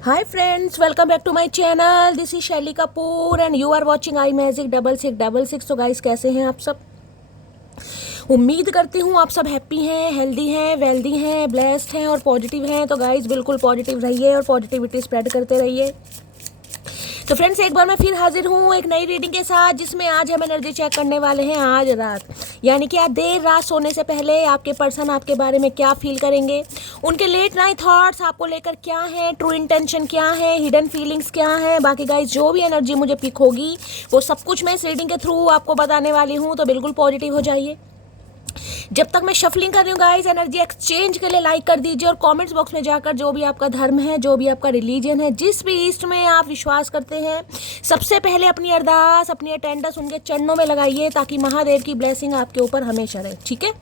Hi friends, welcome back to my channel. This is Shelly Kapoor and you are watching I Magic 6666. तो guys कैसे हैं आप सब? उम्मीद करती हूँ आप सब हैप्पी हैं, हेल्दी हैं, वेल्दी हैं, ब्लेस्ड हैं और पॉजिटिव हैं। तो गाइस बिल्कुल पॉजिटिव रहिए और पॉजिटिविटी स्प्रेड करते रहिए। तो फ्रेंड्स एक बार मैं फिर हाजिर हूँ एक नई रीडिंग के साथ, जिसमें आज हम एनर्जी चेक करने वाले हैं आज रात, यानी कि आज देर रात सोने से पहले आपके पर्सन आपके बारे में क्या फील करेंगे, उनके लेट नाइट थॉट्स आपको लेकर क्या है, ट्रू इंटेंशन क्या है, हिडन फीलिंग्स क्या है। बाकी गाइस जो भी एनर्जी मुझे पिक होगी वो सब कुछ मैं इस रीडिंग के थ्रू आपको बताने वाली हूँ। तो बिल्कुल पॉजिटिव हो जाइए। जब तक मैं शफलिंग कर रही हूँ गाइस, एनर्जी एक्सचेंज के लिए लाइक कर दीजिए और कमेंट्स बॉक्स में जाकर जो भी आपका धर्म है, जो भी आपका रिलीजन है, जिस भी ईस्ट में आप विश्वास करते हैं, सबसे पहले अपनी अरदास, अपनी अटेंडेंस उनके चरणों में लगाइए ताकि महादेव की ब्लेसिंग आपके ऊपर हमेशा रहे। ठीक है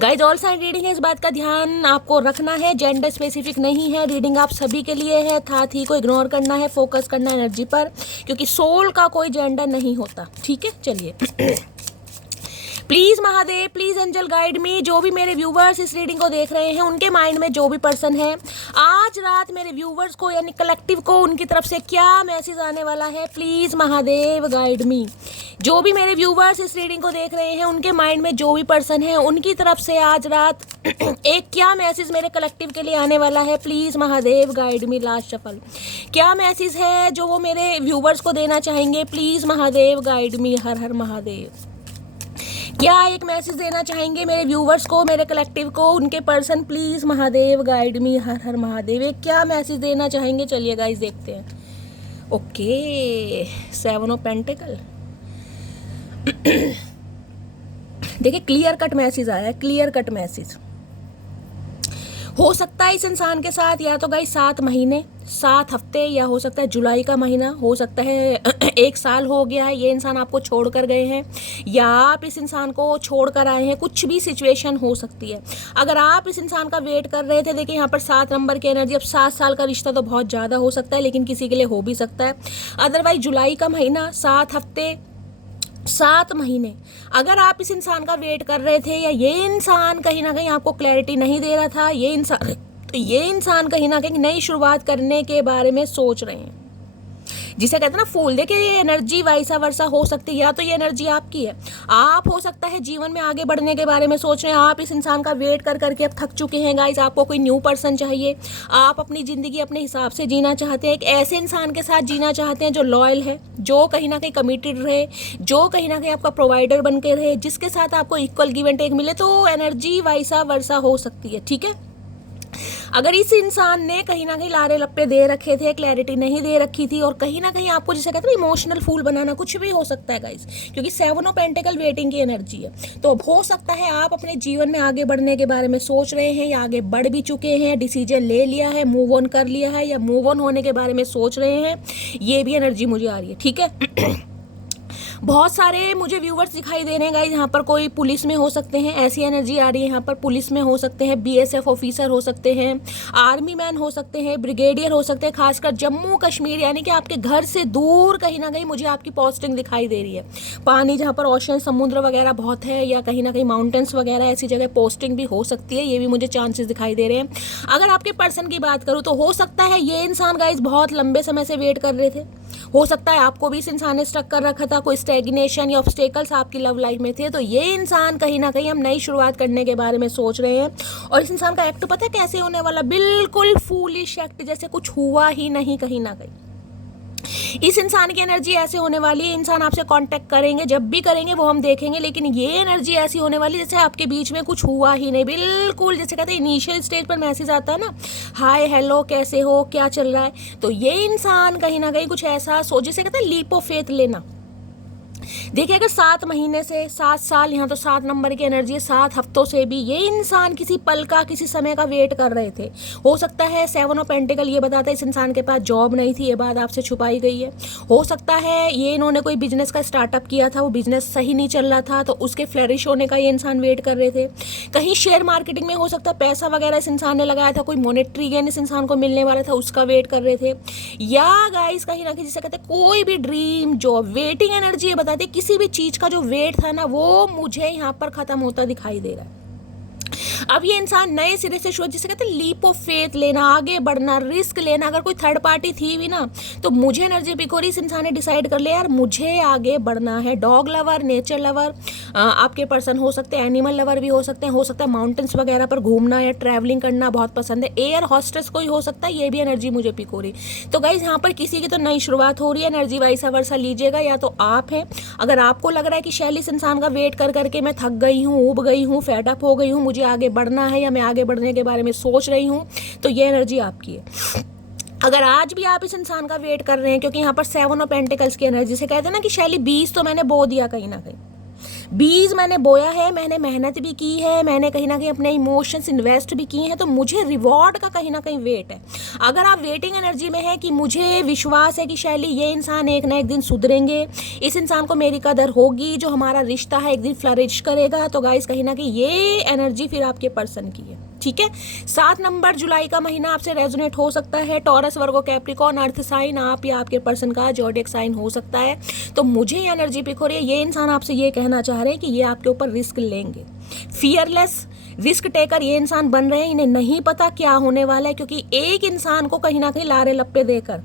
गाइज, ऑल साइड रीडिंग है, इस बात का ध्यान आपको रखना है। जेंडर स्पेसिफिक नहीं है, रीडिंग आप सभी के लिए है। साथ ही को इग्नोर करना है, फोकस करना है एनर्जी पर, क्योंकि सोल का कोई जेंडर नहीं होता। ठीक है, चलिए please Mahadev, please angel guide me. जो भी मेरे व्यूवर्स इस रीडिंग को देख रहे हैं, उनके माइंड में जो भी पर्सन है, आज रात मेरे व्यूवर्स को यानी कलेक्टिव को उनकी तरफ से क्या मैसेज आने वाला है, प्लीज़ महादेव गाइड मी। जो भी मेरे व्यूवर्स इस रीडिंग को देख रहे हैं, उनके माइंड में जो भी पर्सन है, उनकी तरफ से आज रात एक क्या मैसेज मेरे कलेक्टिव के लिए आने वाला है, please Mahadev guide me. Last shuffle, क्या मैसेज है जो वो मेरे व्यूवर्स को देना चाहेंगे, प्लीज़ महादेव गाइड मी। हर हर महादेव। क्या एक मैसेज देना चाहेंगे मेरे व्यूवर्स को, मेरे कलेक्टिव को, उनके person, please Mahadev guide me. हर हर महादेव। एक क्या मैसेज देना चाहेंगे, चलिए गाइस देखते हैं। Okay, 7 of pentacle. देखिए क्लियर कट मैसेज आया है, क्लियर कट मैसेज। हो सकता है इस इंसान के साथ या तो गाइस 7 महीने, 7 हफ्ते, या हो सकता है जुलाई का महीना, हो सकता है 1 साल हो गया है ये इंसान आपको छोड़ कर गए हैं, या आप इस इंसान को छोड़ कर आए हैं। कुछ भी सिचुएशन हो सकती है। अगर आप इस इंसान का वेट कर रहे थे, देखिए यहाँ पर 7 नंबर की एनर्जी। अब 7 साल का रिश्ता तो बहुत ज़्यादा हो सकता है, लेकिन किसी के लिए हो भी सकता है। अदरवाइज जुलाई का महीना, 7 हफ्ते, 7 महीने, अगर आप इस इंसान का वेट कर रहे थे, या ये इंसान कहीं ना कहीं आपको क्लैरिटी नहीं दे रहा था, ये इंसान कहीं ना कहीं नई शुरुआत करने के बारे में सोच रहे हैं, जिसे कहते हैं ना फूल। देखिए ये एनर्जी वैसा वर्षा हो सकती है, या तो ये एनर्जी आपकी है, आप हो सकता है जीवन में आगे बढ़ने के बारे में सोच रहे हैं। आप इस इंसान का वेट कर करके अब थक चुके हैं गाइस, आपको कोई न्यू पर्सन चाहिए। आप अपनी ज़िंदगी अपने हिसाब से जीना चाहते हैं, एक ऐसे इंसान के साथ जीना चाहते हैं जो लॉयल है, जो कहीं ना कहीं कमिटेड रहे, जो कहीं ना कहीं आपका प्रोवाइडर बन के रहे, जिसके साथ आपको इक्वल गिव एंड टेक मिले। तो एनर्जी वैसा वर्षा हो सकती है। ठीक है, अगर इस इंसान ने कहीं ना कहीं लारे लप्पे दे रखे थे, क्लैरिटी नहीं दे रखी थी, और कहीं ना कहीं आपको जिसे कहते हैं इमोशनल फूल बनाना, कुछ भी हो सकता है गाइस, क्योंकि 7 ऑफ पेंटिकल वेटिंग की एनर्जी है। तो अब हो सकता है आप अपने जीवन में आगे बढ़ने के बारे में सोच रहे हैं, या आगे बढ़ भी चुके हैं, डिसीजन ले लिया है, मूव ऑन कर लिया है, या मूव ऑन होने के बारे में सोच रहे हैं। ये भी एनर्जी मुझे आ रही है। ठीक है बहुत सारे मुझे व्यूवर्स दिखाई दे रहे हैं गाइस, यहाँ पर कोई पुलिस में हो सकते हैं, ऐसी एनर्जी आ रही है। यहाँ पर पुलिस में हो सकते हैं, बीएसएफ ऑफिसर हो सकते हैं, आर्मी मैन हो सकते हैं, ब्रिगेडियर हो सकते हैं, खासकर जम्मू कश्मीर, यानी कि आपके घर से दूर कहीं ना कहीं मुझे आपकी पोस्टिंग दिखाई दे रही है। पानी जहाँ पर ओशन, समुद्र वगैरह बहुत है, या कहीं ना कहीं माउंटेन्स वगैरह, ऐसी जगह पोस्टिंग भी हो सकती है। ये भी मुझे चांसेस दिखाई दे रहे हैं। अगर आपके पर्सन की बात करूँ तो हो सकता है ये इंसान गाइस बहुत लंबे समय से वेट कर रहे थे। हो सकता है आपको भी इस इंसान ने स्टक कर रखा था, कोई स्टैग्नेशन या ऑब्स्टेकल्स आपकी लव लाइफ में थे। तो ये इंसान कहीं ना कहीं हम नई शुरुआत करने के बारे में सोच रहे हैं। और इस इंसान का एक्ट पता है कैसे होने वाला, बिल्कुल फूलिश एक्ट, जैसे कुछ हुआ ही नहीं कहीं ना कहीं। इस इंसान की एनर्जी ऐसे होने वाली है, इंसान आपसे कांटेक्ट करेंगे, जब भी करेंगे वो हम देखेंगे, लेकिन ये एनर्जी ऐसी होने वाली जैसे आपके बीच में कुछ हुआ ही नहीं। बिल्कुल जैसे कहते हैं इनिशियल स्टेज पर मैसेज आता है ना, हाय हेलो कैसे हो, क्या चल रहा है। तो ये इंसान कहीं ना कहीं कुछ ऐसा सोच, जिसे कहते हैं लीप ऑफ फेथ लेना। देखिए अगर 7 महीने से 7 साल, यहाँ तो 7 नंबर की एनर्जी है, 7 हफ्तों से भी ये इंसान किसी पल का, किसी समय का वेट कर रहे थे। हो सकता है 7 ऑफ पेंटिकल ये बताता है इस इंसान के पास जॉब नहीं थी, ये बात आपसे छुपाई गई है। हो सकता है ये इन्होंने कोई बिजनेस का स्टार्टअप किया था, वो बिजनेस सही नहीं चल रहा था, तो उसके फ्लरिश होने का ये इंसान वेट कर रहे थे। कहीं शेयर मार्केटिंग में हो सकता है पैसा वगैरह इस इंसान ने लगाया था, कोई मॉनेटरी गेन इस इंसान को मिलने वाला था, उसका वेट कर रहे थे। या गाइस कहीं ना कहीं जिसे कहते हैं कोई भी ड्रीम जॉब, वेटिंग एनर्जी ये बताती है किसी भी चीज़ का जो वेट था ना, वो मुझे यहाँ पर ख़त्म होता दिखाई दे रहा है। अब ये इंसान नए सिरे से शुरू, जिसे कहते हैं लीप ऑफ फेथ लेना, आगे बढ़ना, रिस्क लेना। अगर कोई थर्ड पार्टी थी भी ना, तो मुझे एनर्जी पिक हो रही, इस इंसान ने डिसाइड कर लिया यार मुझे आगे बढ़ना है। डॉग लवर, नेचर लवर आपके पर्सन हो सकते हैं, एनिमल लवर भी हो सकते हैं, माउंटेन्स वगैरह पर घूमना या ट्रैवलिंग करना बहुत पसंद है। एयर हॉस्टेस कोई हो सकता है, ये भी एनर्जी मुझे पिक हो रही। तो गाइज यहाँ पर किसी की तो नई शुरुआत हो रही है, एनर्जी वाइस वर्सा लीजिएगा। या तो आप हैं, अगर आपको लग रहा है कि शैली इस इंसान का वेट कर करके मैं थक गई हूँ, ऊब गई हूँ, फेडअप हो गई हूँ, मुझे आगे बढ़ना है या मैं आगे बढ़ने के बारे में सोच रही हूँ, तो ये एनर्जी आपकी है। अगर आज भी आप इस इंसान का वेट कर रहे हैं, क्योंकि यहाँ पर 7 ऑफ पेंटिकल्स की एनर्जी से कहते हैं ना कि शैली बीज तो मैंने बो दिया, कहीं ना कहीं बीज मैंने बोया है, मैंने मेहनत भी की है, मैंने कहीं ना कहीं अपने इमोशंस इन्वेस्ट भी किए हैं, तो मुझे रिवॉर्ड का कहीं ना कहीं वेट है। अगर आप वेटिंग एनर्जी में है कि मुझे विश्वास है कि शैली ये इंसान एक ना एक दिन सुधरेंगे, इस इंसान को मेरी कदर होगी, जो हमारा रिश्ता है एक दिन फ्लरिश करेगा, तो गाइस कहीं ना कहीं ये एनर्जी फिर आपके पर्सन की है। ठीक है, 7 नंबर जुलाई का महीना आपसे रेजोनेट हो सकता है। टॉरस, वर्गो, कैप्रिकॉर्न, अर्थ साइन आप या आपके पर्सन का ज़ोडिएक साइन हो सकता है। तो मुझे ये एनर्जी पिक हो रही है, ये इंसान आपसे ये कहना चाह रहे हैं कि ये आपके ऊपर रिस्क लेंगे। फियरलेस रिस्क टेकर ये इंसान बन रहे हैं, इन्हें नहीं पता क्या होने वाला है, क्योंकि एक इंसान को कहीं ना कहीं लारे लप्पे देकर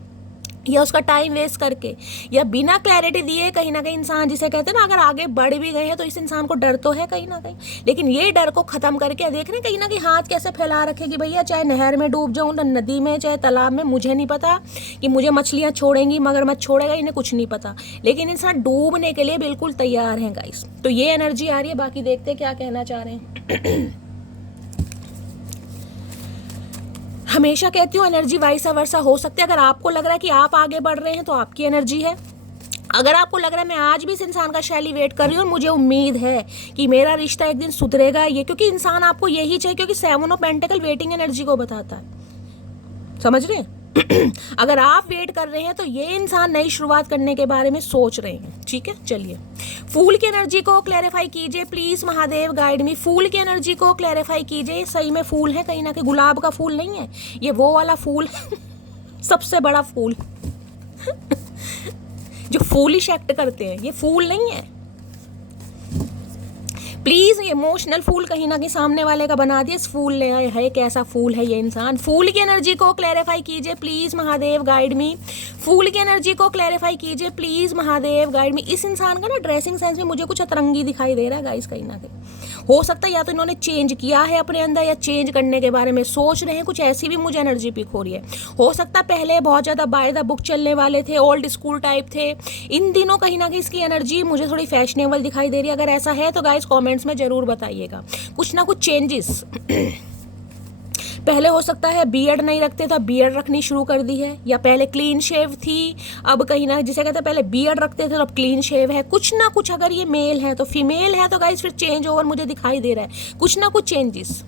या उसका टाइम वेस्ट करके या बिना क्लैरिटी दिए कहीं ना कहीं इंसान, जिसे कहते हैं ना अगर आगे बढ़ भी गए हैं तो इस इंसान को डर तो है कहीं ना कहीं, लेकिन ये डर को खत्म करके देख रहे हैं कहीं ना कहीं हाथ कैसे फैला रखे कि भैया चाहे नहर में डूब जाऊं, नदी में, चाहे तालाब में, मुझे नहीं पता कि मुझे मछलियाँ छोड़ेंगी, मगरमच्छ छोड़ेगा, इन्हें कुछ नहीं पता, लेकिन इंसान डूबने के लिए बिल्कुल तैयार है गाइस। तो ये एनर्जी आ रही है, बाकी देखते हैं क्या कहना चाह रहे हैं। हमेशा कहती हूँ एनर्जी वाइसा वर्सा हो सकती है। अगर आपको लग रहा है कि आप आगे बढ़ रहे हैं तो आपकी एनर्जी है। अगर आपको लग रहा है मैं आज भी इस इंसान का शैली वेट कर रही हूँ और मुझे उम्मीद है कि मेरा रिश्ता एक दिन सुधरेगा, ये क्योंकि इंसान आपको यही चाहिए, क्योंकि 7 ऑफ पेंटिकल वेटिंग एनर्जी को बताता है, समझ रहे हैं। अगर आप वेट कर रहे हैं तो ये इंसान नई शुरुआत करने के बारे में सोच रहे हैं। ठीक है, चलिए फूल की एनर्जी को क्लैरिफाई कीजिए please, Mahadev guide me. Fool की एनर्जी को क्लैरिफाई कीजिए, सही में फूल है कहीं ना कहीं, गुलाब का फूल नहीं है ये, वो वाला फूल सबसे बड़ा फूल जो फूलिश एक्ट करते हैं, ये फूल नहीं है प्लीज। इमोशनल फूल कहीं ना कहीं सामने वाले का बना दिया, इस फूल ले आए है, कैसा फूल है ये इंसान। फूल की एनर्जी को क्लैरिफाई कीजिए please, Mahadev guide me. Fool की एनर्जी को क्लैरिफाई कीजिए प्लीज, महादेव गाइड मी। इस इंसान का ना ड्रेसिंग सेंस में मुझे कुछ अतरंगी दिखाई दे रहा है गाइस, कहीं ना कहीं हो सकता है या तो इन्होंने चेंज किया है अपने अंदर या चेंज करने के बारे में सोच रहे हैं, कुछ ऐसी भी मुझे एनर्जी पिक हो रही है। हो सकता है पहले बहुत ज़्यादा बाय द बुक चलने वाले थे, ओल्ड स्कूल टाइप थे, इन दिनों कहीं ना कहीं इसकी एनर्जी मुझे थोड़ी फैशनेबल दिखाई दे रही है। अगर ऐसा है तो गाइस कमेंट्स में ज़रूर बताइएगा, कुछ ना कुछ चेंजेस। पहले हो सकता है बियर्ड नहीं रखते थे, बियर्ड रखनी शुरू कर दी है, या पहले क्लीन शेव थी, अब कहीं ना, जिसे कहते हैं पहले बियर्ड रखते थे तो अब क्लीन शेव है। कुछ ना कुछ, अगर ये मेल है तो फीमेल है तो गाइस फिर चेंज ओवर मुझे दिखाई दे रहा है, कुछ ना कुछ चेंजेस।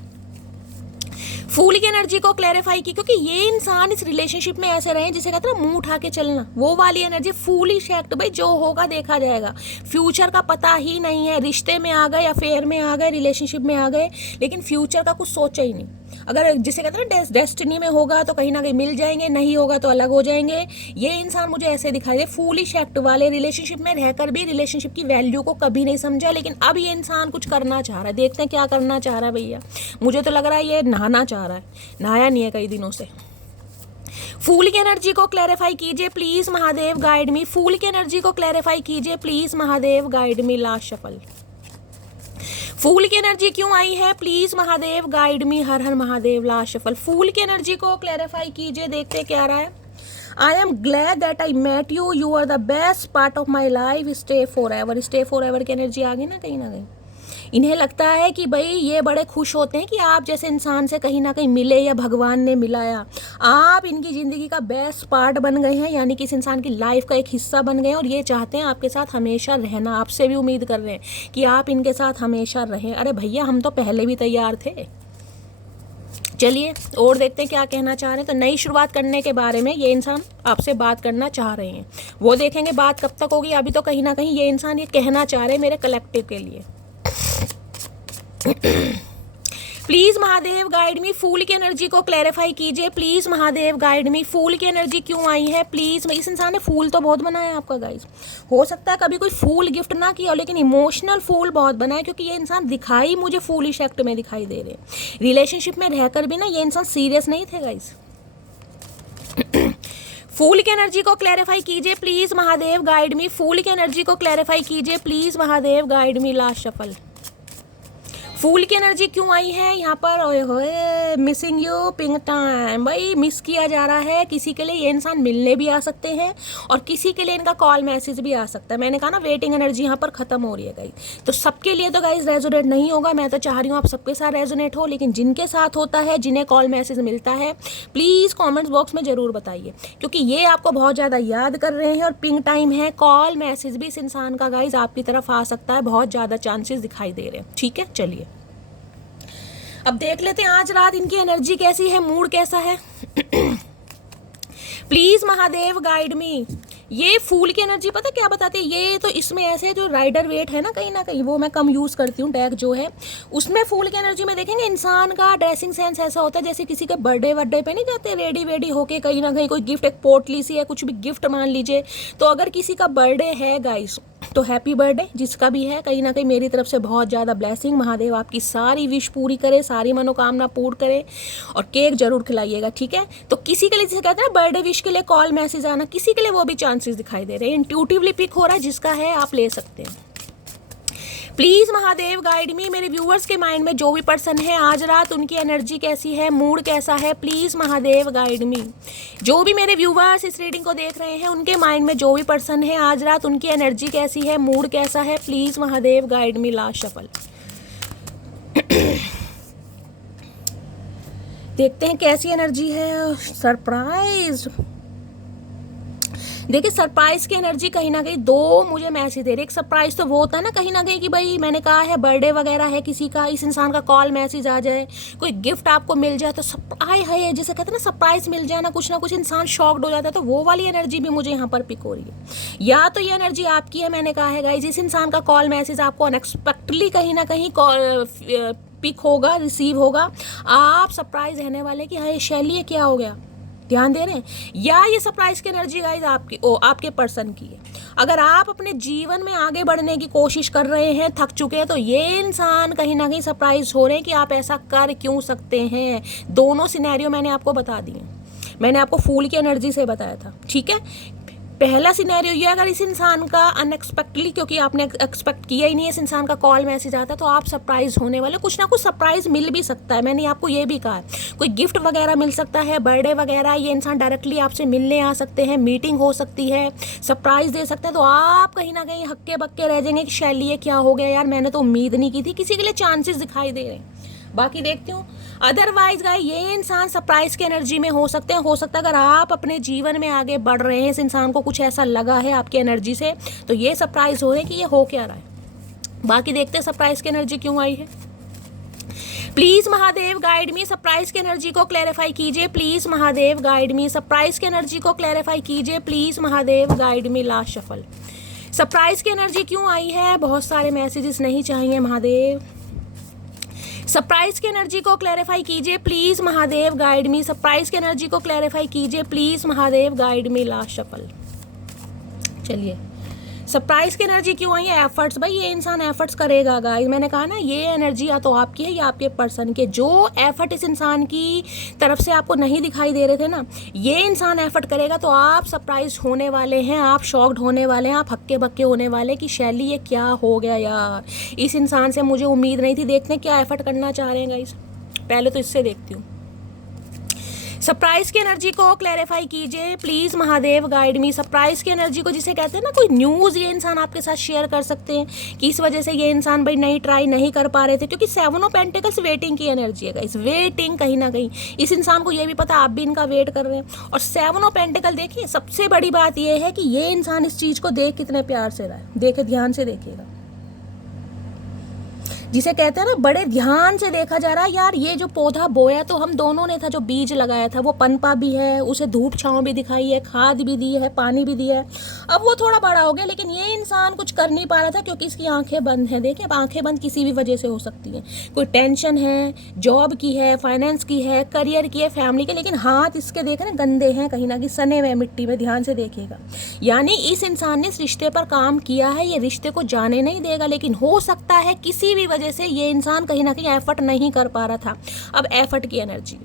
फूल की एनर्जी को क्लैरिफाई की, क्योंकि ये इंसान इस रिलेशनशिप में ऐसे रहे जिसे कहते हैं ना मुंह उठा के चलना, वो वाली एनर्जी। फूलिश एक्ट, भाई जो होगा देखा जाएगा, फ्यूचर का पता ही नहीं है। रिश्ते में आ गए, अफेयर में आ गए, रिलेशनशिप में आ गए, लेकिन फ्यूचर का कुछ सोचा ही नहीं। अगर जिसे कहते हैं ना डेस्टिनी में होगा तो कहीं ना कहीं मिल जाएंगे, नहीं होगा तो अलग हो जाएंगे। ये इंसान मुझे ऐसे दिखाई दे, फूलिश एक्ट वाले। रिलेशनशिप में रहकर भी रिलेशनशिप की वैल्यू को कभी नहीं समझा, लेकिन अब ये इंसान कुछ करना चाह रहा है। देखते हैं क्या करना चाह रहा है भैया। मुझे तो लग रहा है ये नहाना चाह रहा है, नहाया नहीं है कई दिनों से। फूल की एनर्जी को क्लैरिफाई कीजिए please, Mahadev guide me. Fool की एनर्जी को क्लैरिफाई कीजिए please, Mahadev guide me. Last shuffle. Fool की एनर्जी क्यों आई है प्लीज, महादेव गाइड मी। हर हर महादेव। Last shuffle. फूल की एनर्जी को क्लैरिफाई कीजिए, देखते क्या रहा है। I am glad that I met you, you are the best part of my life, stay forever. Stay forever की एनर्जी आ गई ना कहीं ना कहीं। इन्हें लगता है कि भाई ये बड़े खुश होते हैं कि आप जैसे इंसान से कहीं ना कहीं मिले या भगवान ने मिलाया, आप इनकी ज़िंदगी का बेस्ट पार्ट बन गए हैं, यानी कि इस इंसान की लाइफ का एक हिस्सा बन गए हैं, और ये चाहते हैं आपके साथ हमेशा रहना। आपसे भी उम्मीद कर रहे हैं कि आप इनके साथ हमेशा रहें। अरे भैया हम तो पहले भी तैयार थे। चलिए और देखते हैं क्या कहना चाह रहे हैं। तो नई शुरुआत करने के बारे में ये इंसान आपसे बात करना चाह रहे हैं, वो देखेंगे बात कब तक होगी। अभी तो कहीं ना कहीं ये इंसान ये कहना चाह रहे हैं मेरे कलेक्टिव के लिए। Please Mahadev guide me, fool की एनर्जी को क्लैरिफाई कीजिए। Please Mahadev guide me, fool की एनर्जी क्यों आई है प्लीज। इस इंसान ने फूल तो बहुत बनाया है आपका गाइस, हो सकता है कभी कोई फूल गिफ्ट ना किया हो, लेकिन इमोशनल फूल बहुत बनाया, क्योंकि ये इंसान दिखाई मुझे फूलिश एक्ट में दिखाई दे रहे। रिलेशनशिप में रहकर भी ना ये इंसान सीरियस नहीं थे गाइस। फूल की एनर्जी को क्लैरिफाई कीजिए please Mahadev guide me, fool की एनर्जी को क्लैरिफाई कीजिए please Mahadev guide me. Last shuffle, fool की एनर्जी क्यों आई है यहाँ पर। ओए होए, मिसिंग यू पिंक टाइम, भाई मिस किया जा रहा है किसी के लिए। ये इंसान मिलने भी आ सकते हैं और किसी के लिए इनका कॉल मैसेज भी आ सकता है। मैंने कहा ना वेटिंग एनर्जी यहाँ पर खत्म हो रही है गाइस। तो सबके लिए तो गाइस रेजोनेट नहीं होगा, मैं तो चाह रही हूँ आप सबके साथ रेजोनेट हो, लेकिन जिनके साथ होता है, जिन्हें कॉल मैसेज मिलता है, प्लीज़ कॉमेंट्स बॉक्स में ज़रूर बताइए, क्योंकि ये आपको बहुत ज़्यादा याद कर रहे हैं। और पिंक टाइम है, कॉल मैसेज भी इस इंसान का गाइस आपकी तरफ आ सकता है, बहुत ज़्यादा चांसेस दिखाई दे रहे हैं। ठीक है, चलिए अब देख लेते हैं आज रात इनकी एनर्जी कैसी है, मूड कैसा है। प्लीज महादेव गाइड मी। ये फूल की एनर्जी पता क्या बताते हैं, ये तो इसमें ऐसे जो राइडर वेट है ना कहीं वो मैं कम यूज़ करती हूँ टैग जो है उसमें। फूल की एनर्जी में देखेंगे इंसान का ड्रेसिंग सेंस ऐसा होता है जैसे किसी के बर्थडे पे नहीं जाते रेडी वेडी होके कहीं ना कहीं कोई गिफ्ट, एक पोटली सी है कुछ भी गिफ्ट मान लीजिए। तो अगर किसी का बर्थडे है गाइस तो हैप्पी बर्थडे जिसका भी है, कहीं ना कहीं मेरी तरफ से बहुत ज़्यादा ब्लेसिंग। महादेव आपकी सारी विश पूरी करे, सारी मनोकामना पूर्ण करे, और केक जरूर खिलाइएगा। ठीक है, तो किसी के लिए जैसे कहते हैं बर्थडे विश के लिए कॉल मैसेज आना, किसी के लिए वो भी चांसेस दिखाई दे रहे हैं। इंट्यूटिवली पिक हो रहा है, जिसका है आप ले सकते हैं। प्लीज महादेव गाइड मी, मेरे व्यूअर्स के माइंड में जो भी पर्सन है आज रात उनकी एनर्जी कैसी है, मूड कैसा है, प्लीज महादेव गाइड मी। जो भी मेरे व्यूअर्स इस रीडिंग को देख रहे हैं उनके माइंड में जो भी पर्सन है आज रात उनकी एनर्जी कैसी है, मूड कैसा है, please Mahadev guide me. Last shuffle, देखते हैं कैसी एनर्जी है। सरप्राइज, देखिए सरप्राइज की एनर्जी कहीं ना कहीं दो मुझे मैसेज दे रही है। एक सरप्राइज तो वो होता है ना कहीं ना कहीं कि भाई मैंने कहा है बर्थडे वगैरह है किसी का, इस इंसान का कॉल मैसेज आ जाए, कोई गिफ्ट आपको मिल जाए, तो सरप्राइज है जैसे कहते हैं ना सरप्राइज मिल जाए ना, कुछ इंसान शॉक्ड हो जाता है। तो वो वाली एनर्जी भी मुझे यहाँ पर पिक हो रही है। या तो ये एनर्जी आपकी है, मैंने कहा है गाइस इस इंसान का कॉल मैसेज आपको अनएक्सपेक्टली कहीं ना कहीं पिक होगा, रिसीव होगा, आप सरप्राइज रहने वाले कि हाँ शैली क्या हो गया, ध्यान दे रहे हैं। या ये सरप्राइज की एनर्जी गाइस आपके पर्सन की है। अगर आप अपने जीवन में आगे बढ़ने की कोशिश कर रहे हैं, थक चुके हैं, तो ये इंसान कहीं ना कहीं सरप्राइज हो रहे हैं कि आप ऐसा कर क्यों सकते हैं। दोनों सिनेरियो मैंने आपको बता दिए, मैंने आपको फूल की एनर्जी से बताया था। ठीक है, पहला सिनेरियो ये, अगर इस इंसान का अनएक्सपेक्टली, क्योंकि आपने एक्सपेक्ट किया ही नहीं इस इंसान का कॉल मैसेज आता, तो आप सरप्राइज होने वाले, कुछ ना कुछ सरप्राइज मिल भी सकता है। मैंने आपको ये भी कहा कोई गिफ्ट वगैरह मिल सकता है, बर्थडे वगैरह, ये इंसान डायरेक्टली आपसे मिलने आ सकते हैं, मीटिंग हो सकती है, सरप्राइज दे सकते हैं। तो आप कहीं ना कहीं हक्के बक्के रह जाएंगे कि शैली ये क्या हो गया यार, मैंने तो उम्मीद नहीं की थी। किसी के लिए चांसेस दिखाई दे रहे हैं, बाकी देखती हूँ। अदरवाइज गाइस ये इंसान सरप्राइज की एनर्जी में हो सकते हैं। हो सकता है अगर आप अपने जीवन में आगे बढ़ रहे हैं, इस इंसान को कुछ ऐसा लगा है आपकी एनर्जी से, तो ये सरप्राइज हो रहे हैं कि ये हो क्या रहा है। बाकी देखते हैं सरप्राइज की एनर्जी क्यों आई है। Please Mahadev guide me, surprise की एनर्जी को क्लैरिफाई कीजिए। Please Mahadev guide me, surprise की एनर्जी को क्लैरिफाई कीजिए। Please Mahadev guide me. Last shuffle, surprise की एनर्जी क्यों आई है, बहुत सारे मैसेजेस नहीं चाहिए महादेव। सरप्राइज की एनर्जी को क्लैरिफाई कीजिए please Mahadev guide me, surprise की एनर्जी को क्लैरिफाई कीजिए please Mahadev guide me. Last shuffle, चलिए सरप्राइज की एनर्जी क्यों आई है। एफर्ट्स, भाई ये इंसान एफर्ट्स करेगा गाइस, मैंने कहा ना ये एनर्जी या तो आपकी है या आपके पर्सन के। जो एफर्ट इस इंसान की तरफ से आपको नहीं दिखाई दे रहे थे ना, ये इंसान एफर्ट करेगा, तो आप सरप्राइज होने वाले हैं, आप शॉक्ड होने वाले हैं, आप हक्के बक्के होने वाले कि शैली ये क्या हो गया यार, इस इंसान से मुझे उम्मीद नहीं थी। देखते हैं क्या एफर्ट करना चाह रहे हैं गाइस, पहले तो इससे देखती हूँ। सरप्राइज की एनर्जी को क्लैरिफाई कीजिए please Mahadev guide me. Surprise की एनर्जी को जिसे कहते हैं ना, कोई न्यूज़ ये इंसान आपके साथ शेयर कर सकते हैं कि इस वजह से ये इंसान भाई नहीं ट्राई नहीं कर पा रहे थे, क्योंकि 7 ऑफ पेंटिकल्स वेटिंग की एनर्जी है इस वेटिंग। कहीं ना कहीं इस इंसान को ये भी पता आप भी इनका वेट कर रहे हैं। और 7 ऑफ पेंटिकल देखिए, सबसे बड़ी बात ये है कि ये इंसान इस चीज़ को देख कितने प्यार से रहा है। देखे, ध्यान से देखिएगा, जिसे कहते हैं ना बड़े ध्यान से देखा जा रहा है, यार ये जो पौधा बोया तो हम दोनों ने था, जो बीज लगाया था वो पनपा भी है, उसे धूप छांव भी दिखाई है, खाद भी दी है, पानी भी दिया है। अब वो थोड़ा बड़ा हो गया, लेकिन ये इंसान कुछ कर नहीं पा रहा था क्योंकि इसकी आंखें बंद हैं। देखिए, अब आंखें बंद किसी भी वजह से हो सकती हैं, कोई टेंशन है, जॉब की है, फाइनेंस की है, करियर की है, फैमिली के, लेकिन हाथ इसके देखे ना गंदे हैं, कहीं ना कहीं सने हुए मिट्टी में, ध्यान से देखिएगा। यानी इस इंसान ने इस रिश्ते पर काम किया है, ये रिश्ते को जाने नहीं देगा, लेकिन हो सकता है किसी भी वजह से ये इंसान कहीं ना कहीं एफर्ट नहीं कर पा रहा था। अब एफर्ट की एनर्जी,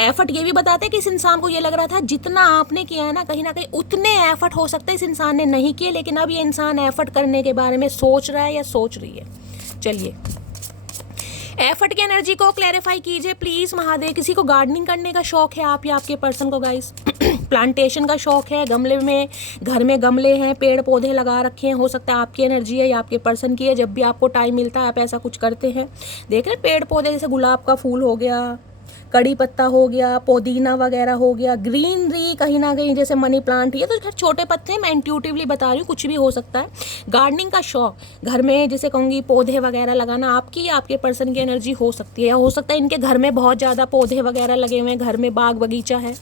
एफर्ट ये भी बताते हैं कि इस इंसान को ये लग रहा था जितना आपने किया है ना कहीं उतने एफर्ट हो सकता है इस इंसान ने नहीं किए, लेकिन अब ये इंसान एफर्ट करने के बारे में सोच रहा है या सोच रही है। चलिए, एफर्ट की एनर्जी को क्लैरिफाई कीजिए प्लीज महादेव। किसी को गार्डनिंग करने का शौक है, आप या आपके पर्सन को गाइस प्लांटेशन का शौक है, गमले में, घर में गमले हैं, पेड़ पौधे लगा रखे हैं, हो सकता है आपकी एनर्जी है या आपके पर्सन की है। जब भी आपको टाइम मिलता है आप ऐसा कुछ करते हैं। देख रहे पेड़ पौधे, जैसे गुलाब का फूल हो गया, कड़ी पत्ता हो गया, पुदीना वगैरह हो गया, ग्रीनरी कहीं ना कहीं, जैसे मनी प्लांट, ये तो खैर छोटे पत्ते हैं, मैं इंट्यूटिवली बता रही हूँ, कुछ भी हो सकता है। गार्डनिंग का शौक, घर में जैसे कहूँगी पौधे वगैरह लगाना, आपकी या आपके पर्सन की एनर्जी हो सकती है, या हो सकता है इनके घर में बहुत ज़्यादा पौधे वगैरह लगे हुए हैं, घर में बाग बगीचा है।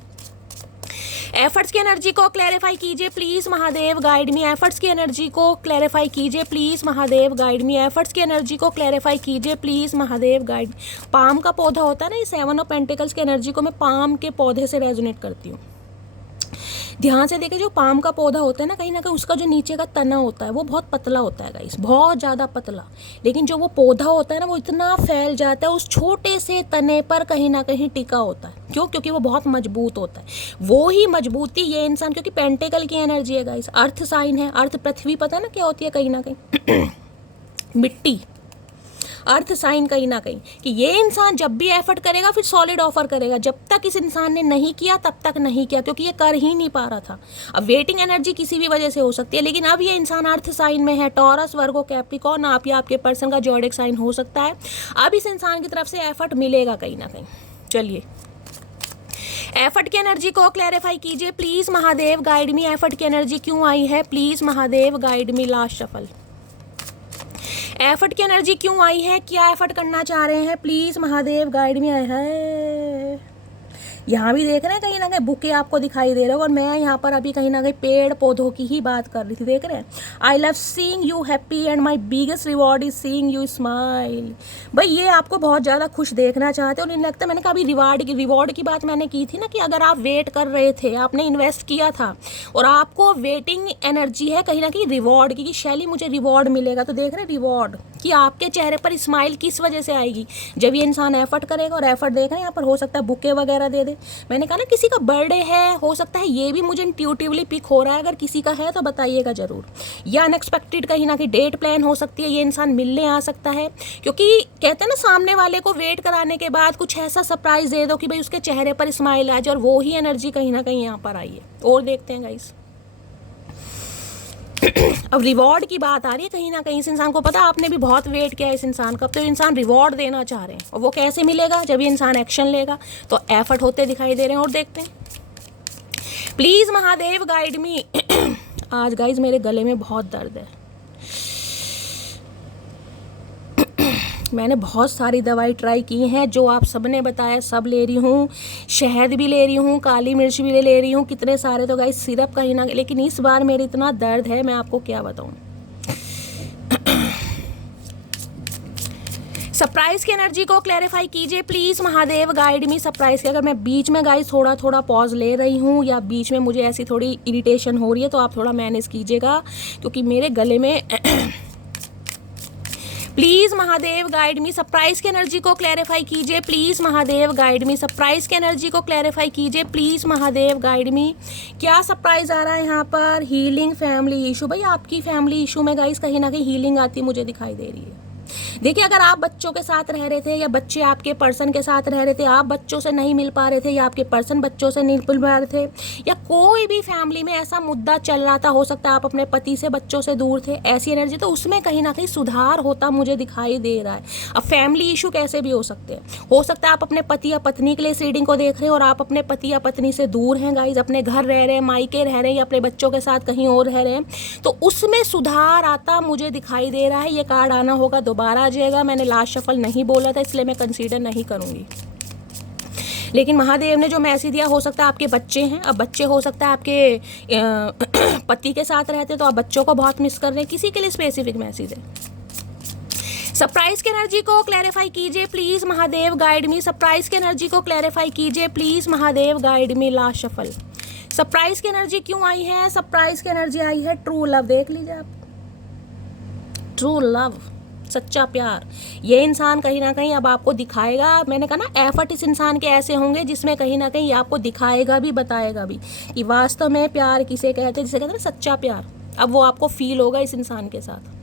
एफर्ट्स की एनर्जी को क्लैरिफाई कीजिए please Mahadev, guide me. Efforts की एनर्जी को क्लैरिफाई कीजिए please Mahadev, guide me. Efforts की एनर्जी को क्लैरिफाई कीजिए प्लीज महादेव, गाइड। पाम का पौधा होता है ना, ये 7 ऑफ पेंटिकल्स की एनर्जी को मैं पाम के पौधे से रेजोनेट करती हूँ। ध्यान से देखें, जो पाम का पौधा होता है ना कहीं उसका जो नीचे का तना होता है वो बहुत पतला होता है गाइस, बहुत ज़्यादा पतला, लेकिन जो वो पौधा होता है ना वो इतना फैल जाता है, उस छोटे से तने पर कहीं ना कहीं टिका होता है। क्यों? क्योंकि वो बहुत मजबूत होता है। वो ही मजबूती ये इंसान, क्योंकि पेंटिकल की एनर्जी है गाइस, अर्थ साइन है, अर्थ पृथ्वी पता है ना क्या होती है कहीं ना कहीं मिट्टी, अर्थ साइन कहीं ना कहीं, कि ये इंसान जब भी एफर्ट करेगा फिर सॉलिड ऑफर करेगा। जब तक इस इंसान ने नहीं किया तब तक नहीं किया, क्योंकि ये कर ही नहीं पा रहा था। अब वेटिंग एनर्जी किसी भी वजह से हो सकती है, लेकिन अब ये इंसान अर्थ साइन में है, टॉरस, वर्गो, कैप्रिकॉर्न, आप या आपके पर्सन का ज़ोडिएक साइन हो सकता है। अब इस इंसान की तरफ से एफर्ट मिलेगा कहीं ना कहीं। चलिए, एफर्ट की एनर्जी को क्लैरिफाई कीजिए please Mahadev, guide me. Effort की एनर्जी क्यों आई है please Mahadev, guide me. Last shuffle, effort की एनर्जी क्यों आई है, क्या एफर्ट करना चाह रहे हैं प्लीज महादेव, गाइड मी। आए है यहाँ भी देख रहे हैं कहीं ना कहीं बुके आपको दिखाई दे रहे हो, और मैं यहाँ पर अभी कहीं ना कहीं पेड़ पौधों की ही बात कर रही थी। देख रहे हैं, I love seeing you happy and my biggest reward is seeing you smile. भाई ये आपको बहुत ज़्यादा खुश देखना चाहते हो, नहीं लगता? मैंने कहा अभी रिवॉर्ड की बात मैंने की थी ना, कि अगर आप वेट कर रहे थे, आपने इन्वेस्ट किया था और आपको वेटिंग एनर्जी है कहीं ना कहीं रिवॉर्ड की, कि शैली मुझे रिवॉर्ड मिलेगा, तो देख रहे हैं रिवॉर्ड कि आपके चेहरे पर स्माइल किस वजह से आएगी, जब ये इंसान एफर्ट करेगा। और एफर्ट देख रहे हैं यहाँ पर, हो सकता है बुके वगैरह दे दे। मैंने कहा ना किसी का बर्थडे है, हो सकता है, ये भी मुझे इंट्यूटिवली पिक हो रहा है। अगर किसी का है तो बताइएगा जरूर। या अनएक्सपेक्टेड कहीं ना कहीं डेट प्लान हो सकती है, ये इंसान मिलने आ सकता है, क्योंकि कहते हैं ना सामने वाले को वेट कराने के बाद कुछ ऐसा सरप्राइज दे दो कि भाई उसके चेहरे पर स्माइल आ जाए, और वो ही एनर्जी कहीं ना कहीं यहाँ पर आई है। और देखते हैं गाइस, अब रिवॉर्ड की बात आ रही है कहीं ना कहीं। इस इंसान को पता आपने भी बहुत वेट किया इस इंसान का, तो इंसान रिवॉर्ड देना चाह रहे हैं, और वो कैसे मिलेगा? जब ये इंसान एक्शन लेगा। तो एफर्ट होते दिखाई दे रहे हैं। और देखते हैं प्लीज महादेव, गाइड मी। आज गाइज मेरे गले में बहुत दर्द है, मैंने बहुत सारी दवाई ट्राई की हैं, जो आप सबने बताया सब ले रही हूँ, शहद भी ले रही हूँ, काली मिर्च भी ले रही हूँ, कितने सारे तो गाइस सिरप कहीं ना, लेकिन इस बार मेरे इतना दर्द है मैं आपको क्या बताऊँ। सरप्राइज की एनर्जी को क्लैरिफाई कीजिए please Mahadev, guide me. Surprise की, अगर मैं बीच में गाइस थोड़ा थोड़ा पॉज ले रही हूँ या बीच में मुझे ऐसी थोड़ी इरिटेशन हो रही है, तो आप थोड़ा मैनेज कीजिएगा, क्योंकि मेरे गले में please Mahadev, guide me. Surprise की एनर्जी को क्लैरिफाई कीजिए please Mahadev, guide me. Surprise की एनर्जी को क्लैरिफाई कीजिए प्लीज महादेव, गाइड मी। क्या सरप्राइज आ रहा है यहाँ पर? Healing, family issue. भाई आपकी फैमिली इशू में गाइस कहीं ना कहीं हीलिंग आती मुझे दिखाई दे रही है। देखिए, अगर आप बच्चों के साथ रह रहे थे या बच्चे आपके पर्सन के साथ रह रहे थे, आप बच्चों से नहीं मिल पा रहे थे या आपके पर्सन बच्चों से नहीं मिल पा रहे थे, या कोई भी फैमिली में ऐसा मुद्दा चल रहा था, हो सकता है आप अपने पति से बच्चों से दूर थे, ऐसी एनर्जी, तो उसमें कहीं ना कहीं सुधार होता मुझे दिखाई दे रहा है। अब फैमिली इशू कैसे भी हो सकते हैं, हो सकता है आप अपने पति या पत्नी के लिए इस रीडिंग को देख रहे हैं और आप अपने पति या पत्नी से दूर हैं गाइज, अपने घर रह रहे हैं, मायके रह रहे हैं, या अपने बच्चों के साथ कहीं और रह रहे हैं, तो उसमें सुधार आता मुझे दिखाई दे रहा है। ये कार्ड आना होगा दोबारा, आ जाएगा। मैंने लास्ट शफल नहीं बोला था, इसलिए मैं कंसीडर नहीं करूँगी। लेकिन महादेव ने जो मैसेज दिया, हो सकता है आपके बच्चे हैं, अब बच्चे हो सकता है आपके पति के साथ रहते तो आप बच्चों को बहुत मिस कर रहे हैं, किसी के लिए स्पेसिफिक मैसेज है। सरप्राइज की एनर्जी को क्लैरिफाई कीजिए please Mahadev, guide me. Surprise की एनर्जी को क्लैरिफाई कीजिए please Mahadev, guide me. Last shuffle surprise की एनर्जी क्यों आई है? सरप्राइज की एनर्जी आई है ट्रू लव। देख लीजिए आप, ट्रू लव, सच्चा प्यार। ये इंसान कहीं ना कहीं अब आपको दिखाएगा। मैंने कहा ना, एफर्ट इस इंसान के ऐसे होंगे जिसमें कहीं ना कहीं आपको दिखाएगा भी, बताएगा भी कि वास्तव में प्यार किसे कहते हैं, जिसे कहते हैं ना सच्चा प्यार। अब वो आपको फील होगा इस इंसान के साथ।